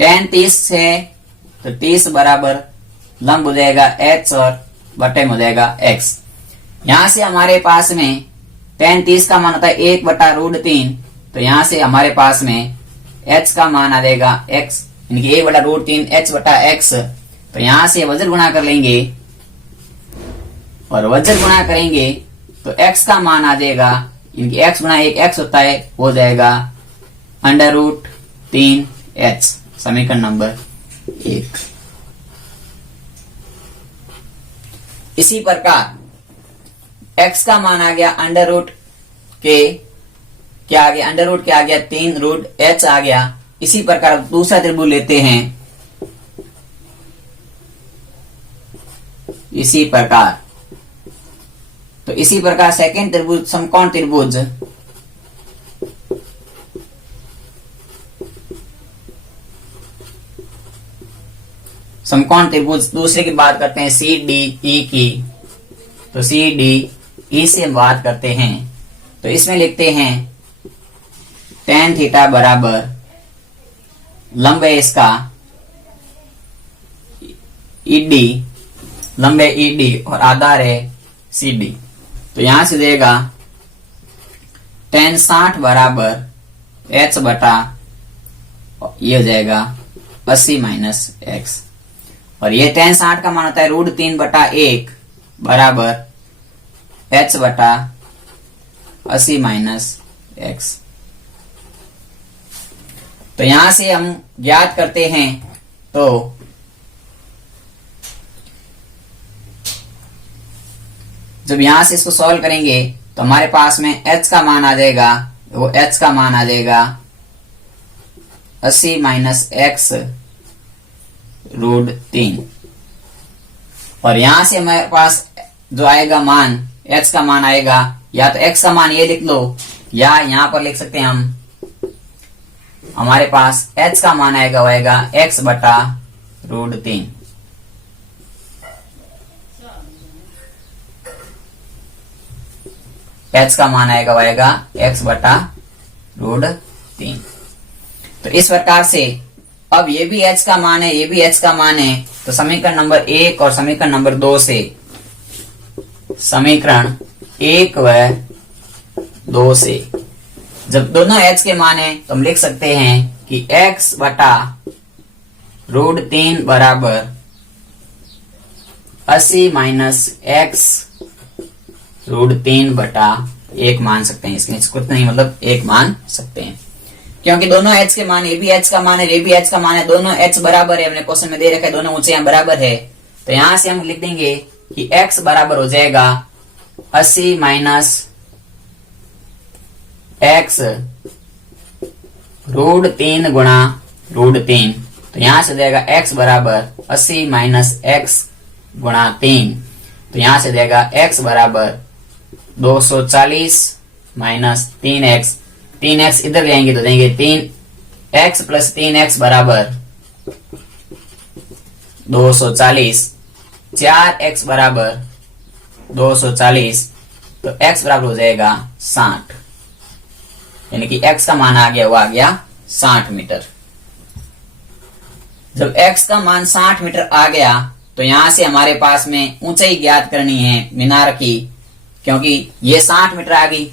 tan 30 है तो 30 बराबर लंब हो जाएगा h और बटे में हो जाएगा x। यहां से हमारे पास में tan 30 का मान होता है 1/√3, तो यहां से हमारे पास में h का मान आ जाएगा x, यानी कि 1/√3 h/x। तो यहां से वज्र गुणा कर लेंगे और वज्र गुणा करेंगे तो x का मान आ जाएगा, यानी कि x गुणा 1 x होता है, हो जाएगा √3h, समीकरण नंबर 1। इसी प्रकार x का मान आ गया √ के क्या आ गया, √ के आ गया 3√h आ गया। इसी प्रकार दूसरा त्रिभुज लेते हैं। इसी प्रकार सेकंड त्रिभुज, समकोण त्रिभुज, समकोण त्रिभुज दूसरे की बात करते हैं CDE की। तो CDE से हम बात करते हैं, तो इसमें लिखते हैं tan थीटा बराबर लंब है इसका ED, लंब है ED और आधार है CD। तो यहां से देगा tan 60 बराबर h बटा ये हो जाएगा 80 - x, और ये tan 60 का मान होता है √3/1 बराबर h बटा 80 - x। तो यहां से हम ज्ञात करते हैं, तो जब यहां से इसको सॉल्व करेंगे तो हमारे पास में h का मान आ जाएगा, वो h का मान आ जाएगा 80 - x √3, और यहां से हमारे पास जो आएगा मान, h का मान आएगा, या तो x का मान ये लिख लो या यहां पर लिख सकते हैं हम, हमारे पास h का मान आएगा वो आएगा x बटा √3। h का मान आएगा वो आएगा x बटा √3। तो इस प्रकार से अब ये भी h का मान है, ये भी h का मान है, तो समीकरण नंबर 1 और समीकरण नंबर 2 से, समीकरण 1 व 2 से जब दोनों h के मान है तो हम लिख सकते हैं कि x बटा √3 बराबर 80 - x √3 बटा 1 मान सकते हैं। इसमें कुछ नहीं, मतलब 1 मान सकते हैं, क्योंकि दोनों h के मान, ये भी h का मान है, ये भी h का मान है, दोनों h बराबर है, हमने क्वेश्चन में दे रखा है दोनों ऊंचाइयां बराबर है। तो यहां से हम लिख देंगे कि x बराबर हो जाएगा 80 - x √3 गुणा √3। तो यहां से देगा x बराबर 80 - x गुणा 3। तो यहां से देगा x बराबर 240 - 3x, 3x इधर ले आएंगे तो देंगे 3x + 3x बराबर 240, 4x बराबर 240, तो x बराबर हो जाएगा 60, यानी कि x का मान आ गया, वो आ गया 60 मीटर। जब x का मान 60 मीटर आ गया तो यहां से हमारे पास में ऊंचाई ज्ञात करनी है मीनार की, क्योंकि ये 60 मीटर आ गई।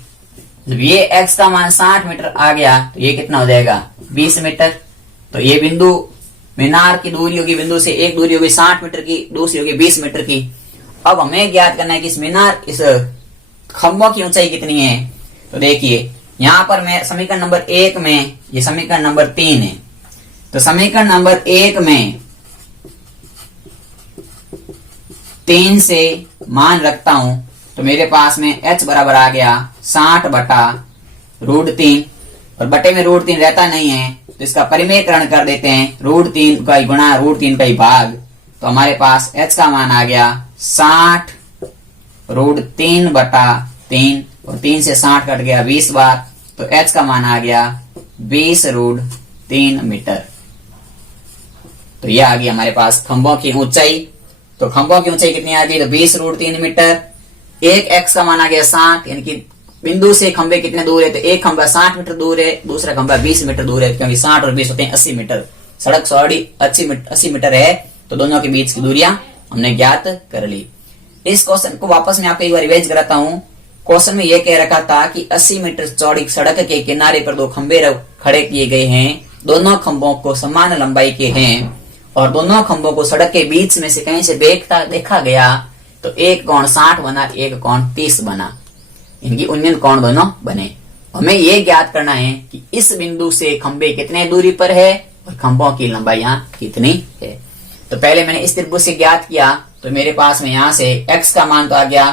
जब ये x का मान 60 मीटर आ गया तो ये कितना हो जाएगा 20 मीटर। तो ये बिंदु मीनार की दूरी होगी, बिंदु से एक दूरी होगी 60 मीटर की, दूसरी होगी 20 मीटर की। अब हमें ज्ञात करना है कि इस मीनार, इस खंभों की ऊंचाई कितनी है। तो देखिए यहां पर मैं समीकरण नंबर 1 में, ये समीकरण नंबर 3 है, तो समीकरण नंबर 1 में 3 से मान रखता हूं तो मेरे पास में h बराबर आ गया 60 बटा √3, और बटे में √3 रहता नहीं है तो इसका परिमेयकरण कर देते हैं, √3 का गुणा √3 का भाग। तो हमारे पास h का मान आ गया 60 √3 बटा 3, और 3 से 60 कट गया 20 बार, तो h का मान आ गया 20 √3 मीटर। तो यह आ गई हमारे पास खंभों की ऊंचाई। तो खंभों की ऊंचाई कितनी आ गई, तो 20 √3 मीटर। एक x का मान आ गया 60, यानी कि बिंदु से खंभे कितने दूर है, तो एक खंभा 60 मीटर दूर है, दूसरा खंभा 20 मीटर दूर है, क्योंकि 60 और 20 होते हैं 80 मीटर। सड़क चौड़ी 80 मीटर है, तो दोनों के बीच की दूरियां हमने ज्ञात कर ली। इस क्वेश्चन को वापस मैं आपको एक बार रिवाइज कराता हूँ। क्वेश्चन में यह कह रखा था कि 80 मीटर चौड़ी सड़क के किनारे पर दो खंबे खड़े किए गए हैं, दोनों खंभों को समान लंबाई के हैं और दोनों खंभों को सड़क के बीच में से कहीं से देखा गया तो एक कोण 60 बना, एक कोण 30 बना, इनकी उन्नयन कोण दोनों बने। हमें ये ज्ञात करना है कि इस बिंदु से खंबे कितने दूरी पर है और खंभों की लंबाई यहाँ कितनी है। तो पहले मैंने इस त्रिभुज से ज्ञात किया, तो मेरे पास में यहाँ से x का मान तो आ गया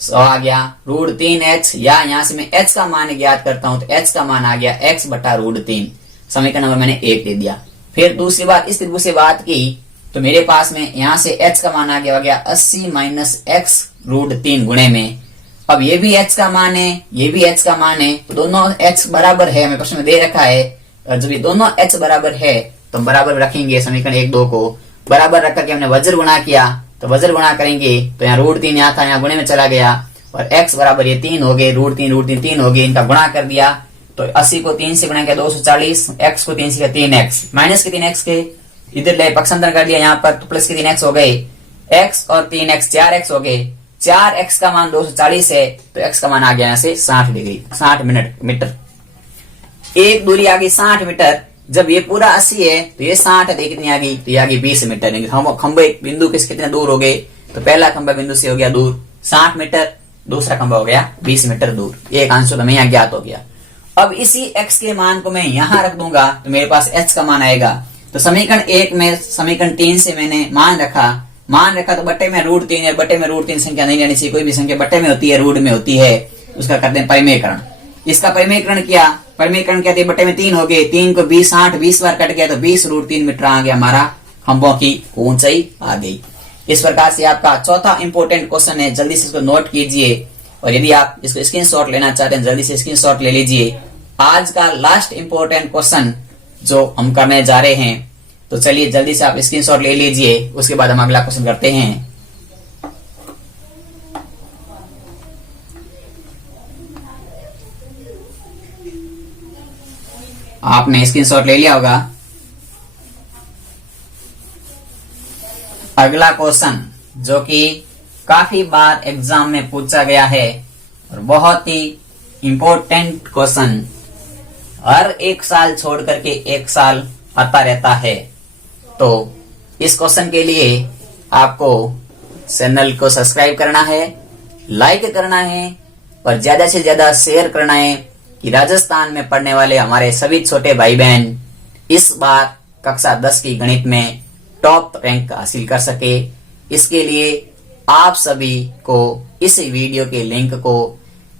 100 आ गया √3h, या यहाँ से मैं h का मान ज्ञात करता हूं तो h का मान आ गया x बटा √3। समीकरण नंबर मैंने 1 दे दिया। फिर दूसरी बार इस त्रिभुज से बात की, तो मेरे पास में यहाँ से h का मान आ गया 80 माइनस x √3 गुणे में। अब ये भी h का मान है, ये भी h का मान है, तो दोनों h बराबर है, हमें प्रश्न में दे रखा है। और जब ये दोनों h बराबर है तो हम बराबर रखेंगे, समीकरण 1-2 को बराबर रख करके हमने वज्र गुणा किया, तो वज्र गुणा करेंगे तो यहाँ √3 यहाँ था, यहाँ गुणे में चला गया और x बराबर ये 3 हो गए, √3 3 हो गए, इनका गुणा कर दिया तो 80 को 3 से गुणा किया 240, x को 3 से 3x, माइनस के 3x के इधर ले पक्षांतर कर दिया यहाँ पर, तो प्लस के 3x हो गए, x और 3x 4x हो गए। 4x का मान 240 है तो x का मान आ गया यहाँ से 60 डिग्री 60 मीटर। एक दूरी आ गई 60 मीटर। जब ये पूरा 80 है तो ये 60 है, कितनी आ गई, तो ये आ गई 20 मीटर। हम खंबे बिंदु कितने दूर हो गए, तो पहला खंबा बिंदु से हो गया दूर 60 मीटर, दूसरा खंबा हो गया 20 मीटर दूर। एक आंसर हमें यहाँ ज्ञात हो गया। अब इसी x के मान को मैं यहाँ रख दूंगा तो मेरे पास h का मान आएगा। तो समीकरण 1 में समीकरण 3 से मैंने मान रखा तो बट्टे में √3 है, बट्टे में √3 संख्या नहीं लेनी चाहिए, कोई भी संख्या बट्टे में होती है रूट में होती है, उसका करते हैं परिमेयकरण। इसका परिमेयकरण किया तो बट्टे में 3 हो गए, 3 को 20 बार कट गया तो 20 √3 मीटर आ गया हमारा खंभों की ऊंचाई आ गई। इस प्रकार से आपका चौथा इंपोर्टेंट क्वेश्चन है, जल्दी से इसको नोट कीजिए और यदि आप इसको स्क्रीनशॉट लेना चाहते हैं जल्दी से स्क्रीनशॉट ले लीजिए। आज का लास्ट इंपोर्टेंट क्वेश्चन जो हम करने जा रहे हैं, तो चलिए जल्दी से आप स्क्रीनशॉट ले लीजिए, उसके बाद हम अगला क्वेश्चन करते हैं। आपने स्क्रीनशॉट ले लिया होगा। अगला क्वेश्चन जो कि काफी बार एग्जाम में पूछा गया है और बहुत ही इंपॉर्टेंट क्वेश्चन, हर एक साल छोड़ करके एक साल आता रहता है। तो इस क्वेश्चन के लिए आपको चैनल को सब्सक्राइब करना है, लाइक करना है और ज्यादा से ज्यादा शेयर करना है कि राजस्थान में पढ़ने वाले हमारे सभी छोटे भाई बहन इस बार कक्षा 10 की गणित में टॉप रैंक हासिल कर सके। इसके लिए आप सभी को इस वीडियो के लिंक को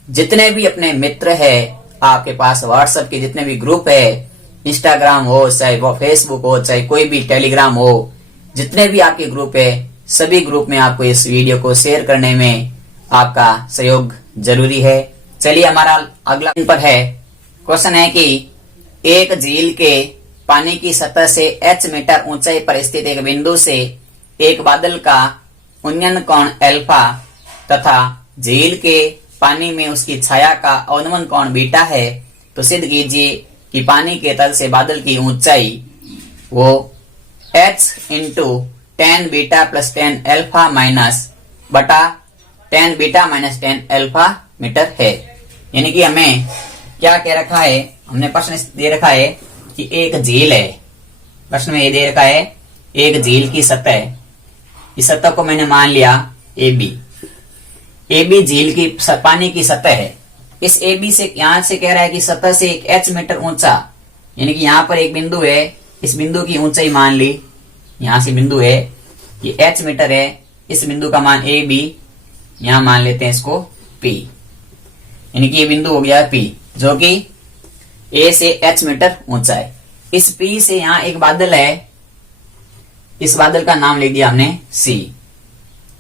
जितने भी अपने मित्र है, आपके पास व्हाट्सएप के जितने भी ग्रुप है, इंस्टाग्राम हो चाहे वो फेसबुक हो चाहे कोई भी टेलीग्राम हो, जितने भी आपके ग्रुप है सभी ग्रुप में आपको इस वीडियो को शेयर करने में आपका सहयोग जरूरी है। चलिए हमारा अगला पर है, क्वेश्चन है कि एक झील के पानी की सतह से h मीटर ऊंचाई पर स्थित एक बिंदु से एक बादल का उन्नयन कोण अल्फा तथा झील के पानी में उसकी छाया का अवनमन कोण बीटा है, तो सिद्ध कीजिए कि पानी के तल से बादल की ऊंचाई वो h into tan beta plus tan alpha minus बटा tan beta minus tan alpha metre है। यानी कि हमें क्या कह रखा है, हमने प्रश्न दे रखा है कि एक झील है, प्रश्न में ये दे रखा है एक झील की सतह, इस सतह को मैंने मान लिया AB झील की पानी की सतह है। इस AB से यहां से कह रहा है कि सतह से एक h मीटर ऊंचा, यानी कि यहाँ पर एक बिंदु है, इस बिंदु की ऊंचाई मान ली, यहां से बिंदु है ये h मीटर है, इस बिंदु का मान AB, यहां मान लेते हैं इसको P, यानी कि ये बिंदु हो गया P जो कि A से h मीटर ऊंचा है। इस P से यहाँ एक बादल है, इस बादल का नाम लिख दिया हमने C।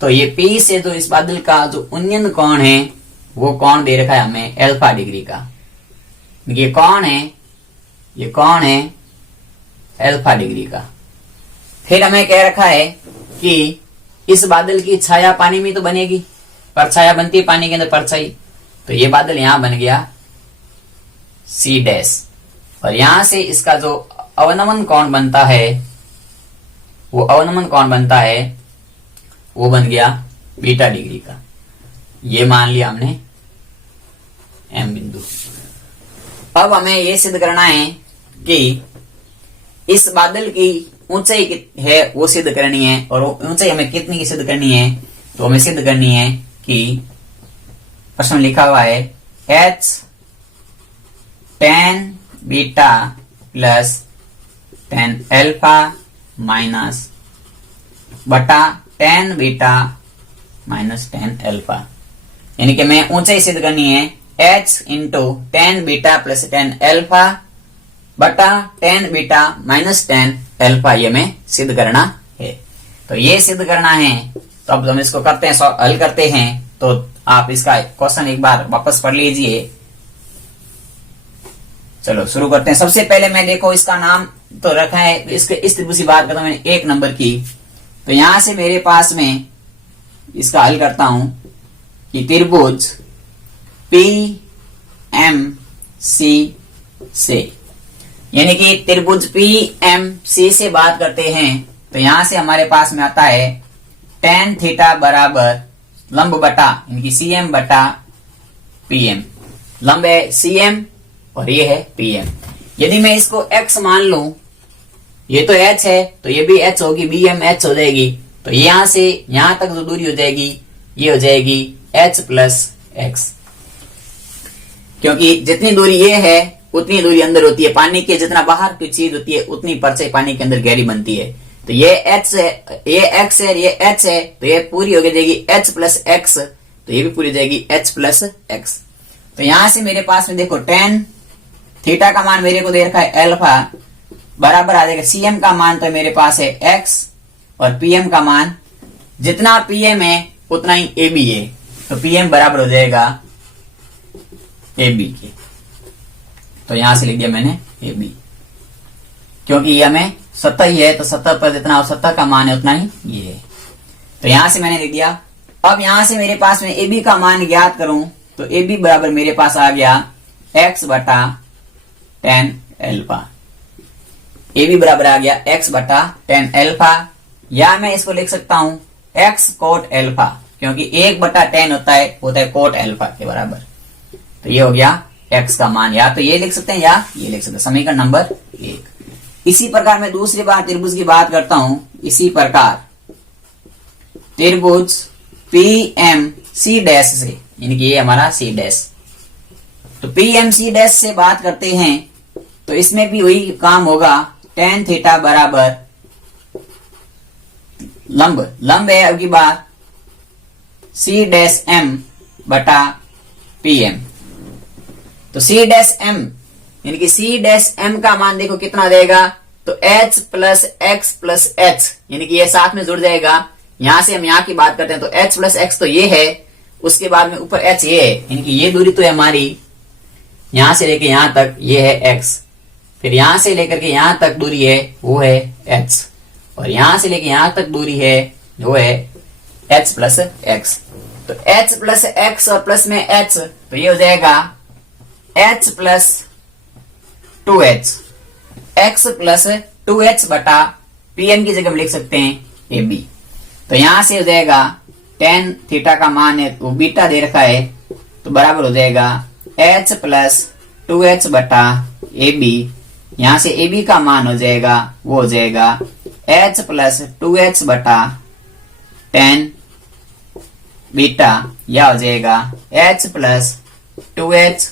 तो ये P से तो इस बादल का जो उन्नयन कोण है वो कोण दे रखा है हमें अल्फा डिग्री का। ये कोण है, ये कोण है अल्फा डिग्री का। फिर हमें कह रखा है कि इस बादल की छाया पानी में तो बनेगी, परछाया बनती है पानी के अंदर परछाई, तो ये बादल यहां बन गया C डैश और यहां से इसका जो अवनमन कोण बनता है, वो अवनमन कोण बनता है, वो बन गया बीटा डिग्री का। ये मान लिया हमने एम बिंदु। अब हमें ये सिद्ध करना है कि इस बादल की ऊंचाई है वो सिद्ध करनी है, और ऊंचाई हमें कितनी की सिद्ध करनी है, तो हमें सिद्ध करनी है कि प्रश्न लिखा हुआ है h tan beta plus tan alpha minus बटा tan beta minus tan alpha. यानी कि मैं ऊंचाई सिद्ध करनी है h into tan beta plus tan alpha बटा tan beta minus tan alpha, ये में सिद्ध करना है। तो ये सिद्ध करना है, तो अब हम इसको करते हैं, हल करते हैं। तो आप इसका क्वेश्चन एक बार वापस पढ़ लीजिए। चलो शुरू करते हैं। सबसे पहले मैं देखो इसका नाम तो रखा है, इसके इस त्रिभुज की बात करता हूं मैंने 1 नंबर की। तो यहां से मेरे पास में इसका हल करता हूं कि त्रिभुज PMC से, यानी कि त्रिभुज PMC से बात करते हैं। तो यहां से हमारे पास में आता है tan थीटा बराबर लंब बटा, यानी कि CM बटा PM। लंब है CM और ये है PM। यदि मैं इसको x मान लूं, ये तो h है तो ये भी h होगी, BMH हो जाएगी। तो यहां से यहां तक जो दूरी हो जाएगी ये हो जाएगी h प्लस x, क्योंकि जितनी दूरी ये है उतनी दूरी अंदर होती है। पानी के जितना बाहर की चीज होती है उतनी परछाई पानी के अंदर गहरी बनती है। तो ये h है, ये x है, ये h है, तो ये पूरी हो जाएगी h प्लस x, तो ये भी पूरी हो जाएगी h प्लस x। तो यहां से मेरे पास में देखो tan थीटा का मान मेरे को दे रखा है अल्फा, बराबर आ जाएगा CM का मान तो मेरे पास है x, और PM का मान जितना PM है उतना ही AB है। तो PM बराबर हो जाएगा AB के। तो यहां से लिख दिया मैंने AB, क्योंकि ये हमें सतह ही है, तो सतह पर जितना सतह का मान है उतना ही ये है। तो यहां से मैंने लिख दिया। अब यहां से मेरे पास में AB का मान ज्ञात करूं, तो AB बराबर मेरे पास आ गया x बटा tan अल्फा। AB बराबर आ गया x बटा tan अल्फा, या मैं इसको लिख सकता हूं x कोट अल्फा, क्योंकि 1 बटा tan होता है कोट अल्फा के बराबर। तो ये हो गया x का मान, या तो ये लिख सकते हैं या ये लिख सकते हैं, समीकरण नंबर 1। इसी प्रकार मैं दूसरी बार त्रिभुज की बात करता हूं। इसी प्रकार त्रिभुज PMC डैश से, यानी कि ये हमारा C डैश, तो PMC डैश से बात करते हैं। तो इसमें भी वही काम होगा, tan थीटा बराबर लंब है अब की बार C डैश M बटा PM। तो C डैश M, यानी कि C डैश M का मान देखो कितना देगा, तो H plus X plus H, यानी कि ये साथ में जुड़ जाएगा। यहां से हम यहां की बात करते हैं तो H प्लस X तो ये है, उसके बाद में ऊपर H ये है, यानी कि ये दूरी तो है हमारी यहां से लेकर यहां तक, ये है X। फिर यहां से लेकर के यहां तक दूरी है वो है H, और यहां से लेकर यहां तक दूरी है वो है H प्लस X। तो H प्लस X और प्लस में H, तो ये हो जाएगा H plus 2H, x plus 2H बटा PM की जगह हम लिख सकते हैं AB। तो यहां से हो जाएगा tan थीटा का मान है वो बीटा दे रखा है, तो बराबर हो जाएगा H प्लस 2H बटा AB। यहां से AB का मान हो जाएगा वो हो जाएगा H प्लस 2H बटा tan बीटा, या हो जाएगा H plus 2H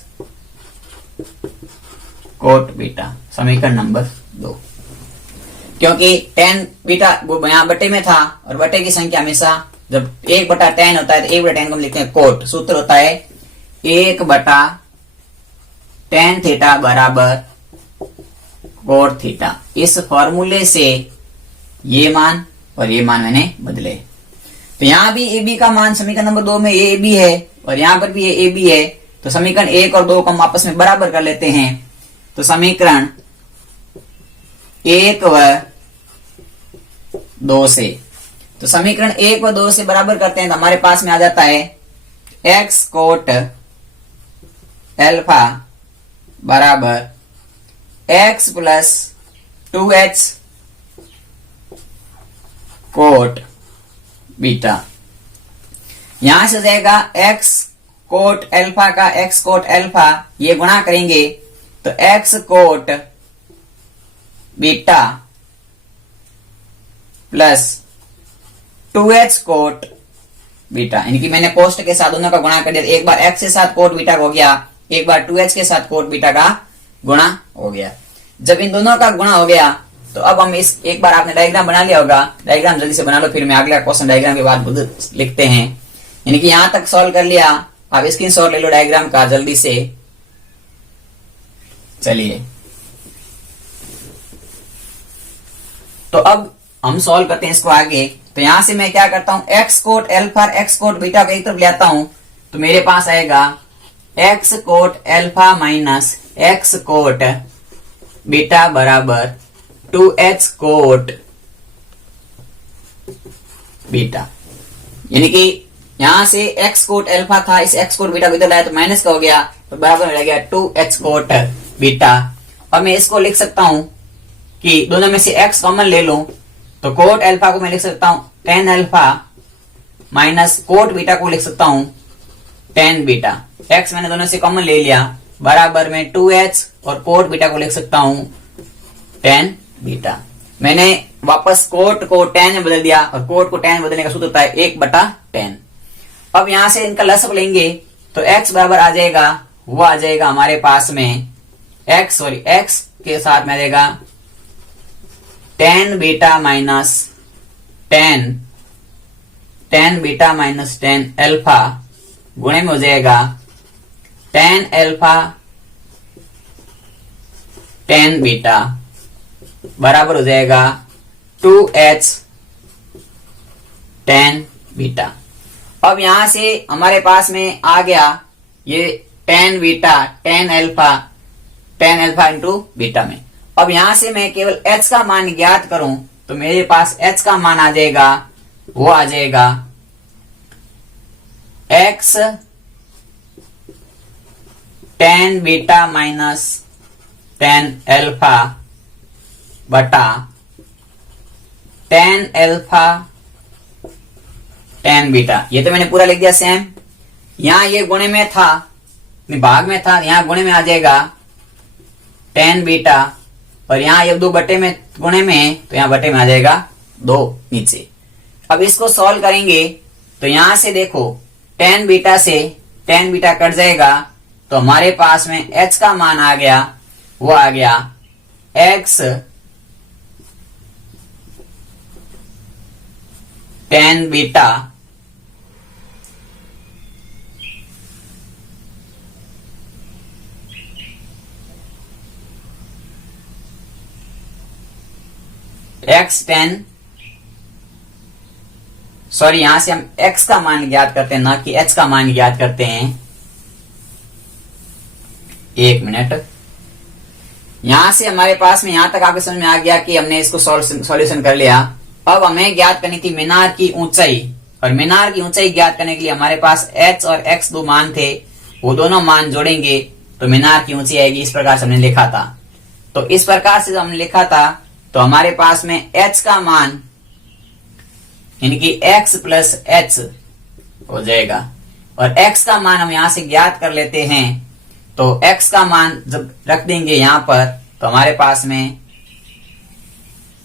cot beta, समीकरण नंबर 2। क्योंकि tan बीटा वो यहाँ बटे में था, और बटे की संख्या हमेशा जब 1 बटा tan होता है तो 1 बटा tan को हम लिखते हैं कोट। सूत्र होता है 1 बटा tan थीटा बराबर कोट थीटा। इस फॉर्मूले से ये मान और ये मान मैंने बदले। तो यहां भी AB का मान समीकरण नंबर 2 में ये AB है, और यहां पर भी ये AB है। तो समीकरण 1 और 2 को हम आपस में बराबर कर लेते हैं। तो समीकरण 1 व 2 से, तो समीकरण 1 व 2 से बराबर करते हैं तो हमारे पास में आ जाता है x कोट अल्फा बराबर x plus 2h cot beta. यहां से जाएगा x कोट अल्फा का x कोट अल्फा, ये गुणा करेंगे तो x cot beta plus 2h cot beta, यानी कि मैंने कोष्ट के साथ दोनों का गुणा कर दिया। एक बार x के साथ कोट बीटा हो गया, एक बार 2h के साथ कोट बीटा का गुणा हो गया। जब इन दोनों का गुणा हो गया तो अब हम इस, एक बार आपने डायग्राम बना लिया होगा, डायग्राम जल्दी से बना लो, फिर मैं अगला क्वेश्चन डायग्राम के बाद खुद लिखते हैं। यानी कि यहां तक सॉल्व कर लिया, आप स्क्रीनशॉट ले लो डायग्राम का जल्दी से। चलिए तो अब हम सॉल्व करते हैं इसको आगे। तो यहां से मैं क्या करता हूं, x cot alpha x cot beta को एक तरफ ले आता हूं, तो मेरे पास आएगा x cot alpha minus x cot beta बराबर 2h कोट बीटा। यानी कि यहां से x कोट अल्फा था, इस x कोट बीटा को इधर लाया तो माइनस का हो गया, तो बराबर में रह गया 2h कोट बीटा। और मैं इसको लिख सकता हूं कि दोनों में से x कॉमन ले लूं, तो कोट अल्फा को मैं लिख सकता हूं tan alpha minus cot beta को लिख सकता हूं tan बीटा। x मैंने दोनों से कॉमन ले लिया, बराबर में 2h और कोट बीटा को लिख सकता हूं tan बीटा। मैंने वापस कोट को tan में बदल दिया, और कोट को tan बदलने का सूत्र होता है 1/tan। अब यहां से इनका लसक लेंगे तो x बराबर आ जाएगा, वो आ जाएगा हमारे पास में x के साथ में आ जाएगा tan beta minus tan beta minus tan alpha गुणे में हो जाएगा tan अल्फा tan बीटा बराबर हो जाएगा 2h tan बीटा। अब यहां से हमारे पास में आ गया ये tan beta tan alpha into beta में। अब यहां से मैं केवल h का मान ज्ञात करूं तो मेरे पास h का मान आ जाएगा, वो आ जाएगा x tan beta minus tan alpha बटा tan अल्फा tan बीटा। ये तो मैंने पूरा लिख दिया सेम। यहां ये गुणे में था, भाग में था, यहां गुणे में आ जाएगा tan बीटा, और यहां ये 2 बटे में गुणे में, तो यहां बटे में आ जाएगा 2 नीचे। अब इसको सॉल्व करेंगे तो यहां से देखो tan बीटा से tan बीटा कट जाएगा, तो हमारे पास में h का मान आ गया, वो आ गया x tan बीटा यहां से हम x का मान ज्ञात करते हैं, ना कि h का मान ज्ञात करते हैं। एक मिनट, यहां से हमारे पास में यहां तक आपके समझ में आ गया कि हमने इसको सॉल्यूशन कर लिया। अब हमें ज्ञात करनी थी मीनार की ऊंचाई, और मीनार की ऊंचाई ज्ञात करने के लिए हमारे पास h और x 2 मान थे, वो दोनों मान जोड़ेंगे तो मीनार की ऊंचाई आएगी। इस प्रकार से हमने लिखा था, तो इस प्रकार से हमने लिखा था, तो हमारे पास में h का मान यानी कि x प्लस h हो जाएगा, और x का मान हम यहां से ज्ञात कर लेते हैं। तो x का मान जब रख देंगे यहां पर, तो हमारे पास में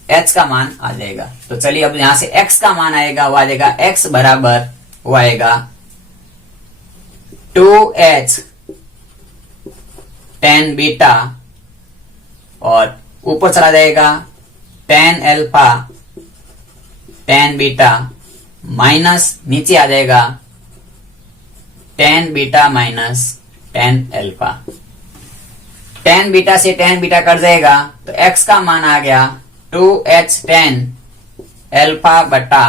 h का मान आ जाएगा। तो चलिए अब यहां से x का मान आएगा, वो आ जाएगा x बराबर, वो आएगा 2h tan बीटा, और ऊपर चला जाएगा tan alpha tan beta minus नीचे आ जाएगा tan beta minus tan alpha. tan beta से tan बीटा कट जाएगा, तो x का मान आ गया 2h tan अल्फा बटा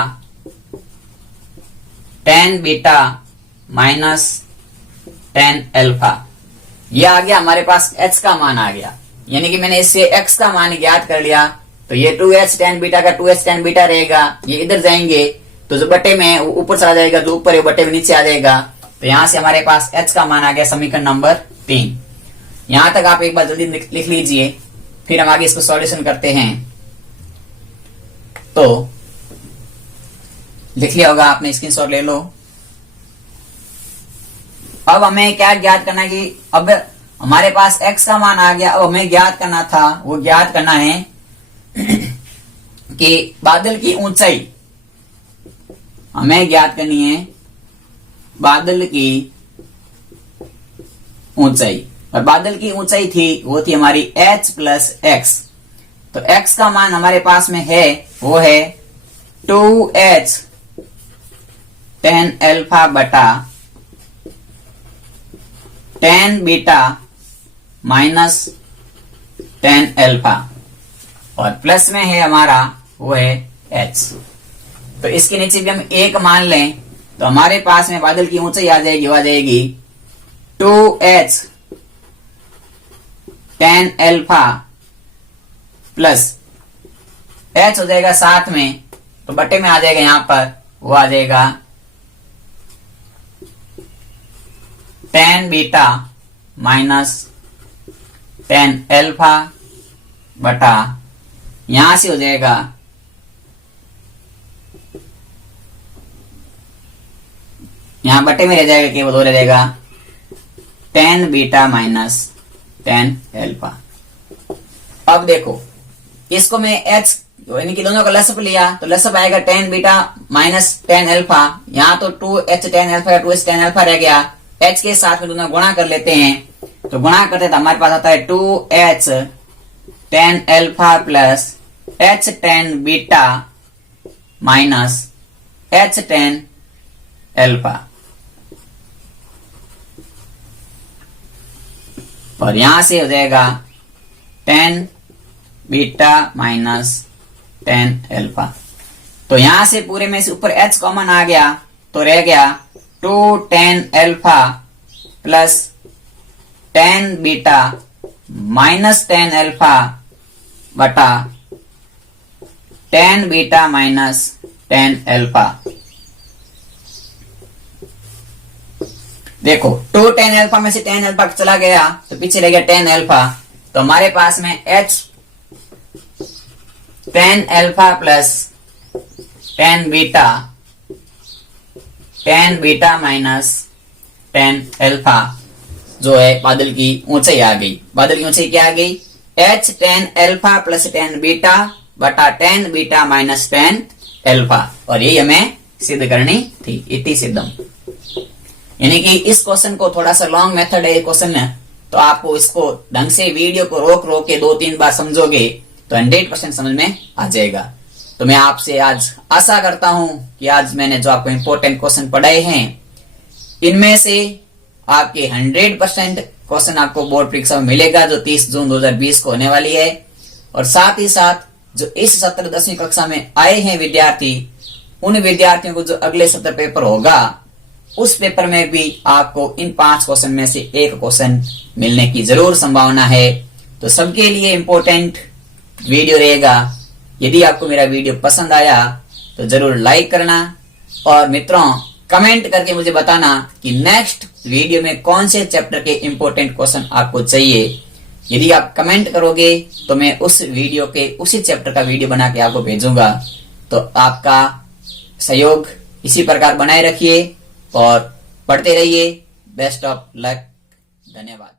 tan beta minus tan alpha. यह आ गया हमारे पास h का मान आ गया, यानी कि मैंने इससे x का मान ज्ञात कर लिया। तो ये 2h tan बीटा का 2h tan बीटा रहेगा, ये इधर जाएंगे तो जो बटे में ऊपर चला जाएगा, जो ऊपर है बटे में नीचे आ जाएगा। तो यहां से हमारे पास h का मान आ गया समीकरण नंबर 3। यहां तक आप एक बार जल्दी लिख लीजिए। फिर हम आगे इसको सॉल्यूशन करते हैं। तो लिख लिया होगा आपने, स्क्रीनशॉट ले लो। अब हमें क्या ज्ञात करना है कि अब हमारे पास x का मान आ गया। अब हमें ज्ञात करना था, वो ज्ञात करना है कि बादल की ऊंचाई, हमें ज्ञात करनी है बादल की ऊंचाई। और बादल की ऊंचाई थी, वो थी हमारी h प्लस एक्स। तो x का मान हमारे पास में है, वो है 2h tan अल्फा बटा tan beta minus tan alpha, और प्लस में है हमारा वो है h। तो इसके नीचे भी हम एक मान लें तो हमारे पास में बादल की ऊंचाई आ जाएगी, वो आ जाएगी 2h tan alpha plus h हो जाएगा साथ में, तो बटे में आ जाएगा, यहां पर वो आ जाएगा tan beta minus tan alpha बटा, यहां से हो जाएगा यहां बटे में रह जाएगा, केवल हो रह जाएगा tan beta minus tan alpha. अब देखो इसको मैं h यानी कि दोनों का लसअप लिया, तो लसअप आएगा tan beta minus tan alpha. यहां तो 2h tan अल्फा या 2h tan अल्फा रह गया, h के साथ में दोनों गुणा कर लेते हैं। तो गुणा करते तो हमारे पास आता है 2h tan alpha plus h tan beta minus h tan alpha, और यहां से हो जाएगा tan beta minus tan alpha. तो यहां से पूरे में से ऊपर h कॉमन आ गया, तो रह गया 2 tan alpha plus tan beta minus tan alpha बटा tan beta minus tan alpha. देखो 2 tan अल्फा में से tan अल्फा चला गया, तो पीछे रह गया tan अल्फा। तो हमारे पास में h tan alpha plus tan beta minus tan alpha जो है बादल की ऊंचाई आ गई। बादल की ऊंचाई क्या आ गई? h tan alpha plus tan beta बटा tan beta minus tan alpha, और यही हमें सिद्ध करनी थी। इति सिद्धम, यानी कि इस क्वेश्चन को थोड़ा सा लॉन्ग मेथड है क्वेश्चन है, तो आपको इसको ढंग से वीडियो को रोक रोक के 2-3 बार समझोगे तो 100% समझ में आ जाएगा। तो मैं आपसे आज आशा करता हूं कि आज मैंने जो आपको इम्पोर्टेंट क्वेश्चन पढ़ाए हैं, इनमें से आपके 100% क्वेश्चन आपको बोर्ड परीक्षा में मिलेगा, जो 30 जून 2020 को होने वाली है। और साथ ही साथ जो इस सत्र 10वीं कक्षा में आए हैं विद्यार्थी, उन विद्यार्थियों को जो अगले सत्र पेपर होगा, उस पेपर में भी आपको इन 5 क्वेश्चन में से एक क्वेश्चन मिलने की जरूर संभावना है। तो सबके लिए इम्पोर्टेंट वीडियो रहेगा। यदि आपको मेरा वीडियो पसंद आया तो जरूर लाइक करना, और मित्रों कमेंट करके मुझे बताना कि नेक्स्ट वीडियो में कौन से चैप्टर के इम्पोर्टेंट क्वेश्चन आपको चाहिए। यदि आप कमेंट करोगे तो मैं उस वीडियो के उसी चैप्टर का वीडियो बना के आपको भेजूंगा। तो आपका सहयोग इसी प्रकार बनाए रखिए और पढ़ते रहिए। बेस्ट ऑफ लक, धन्यवाद।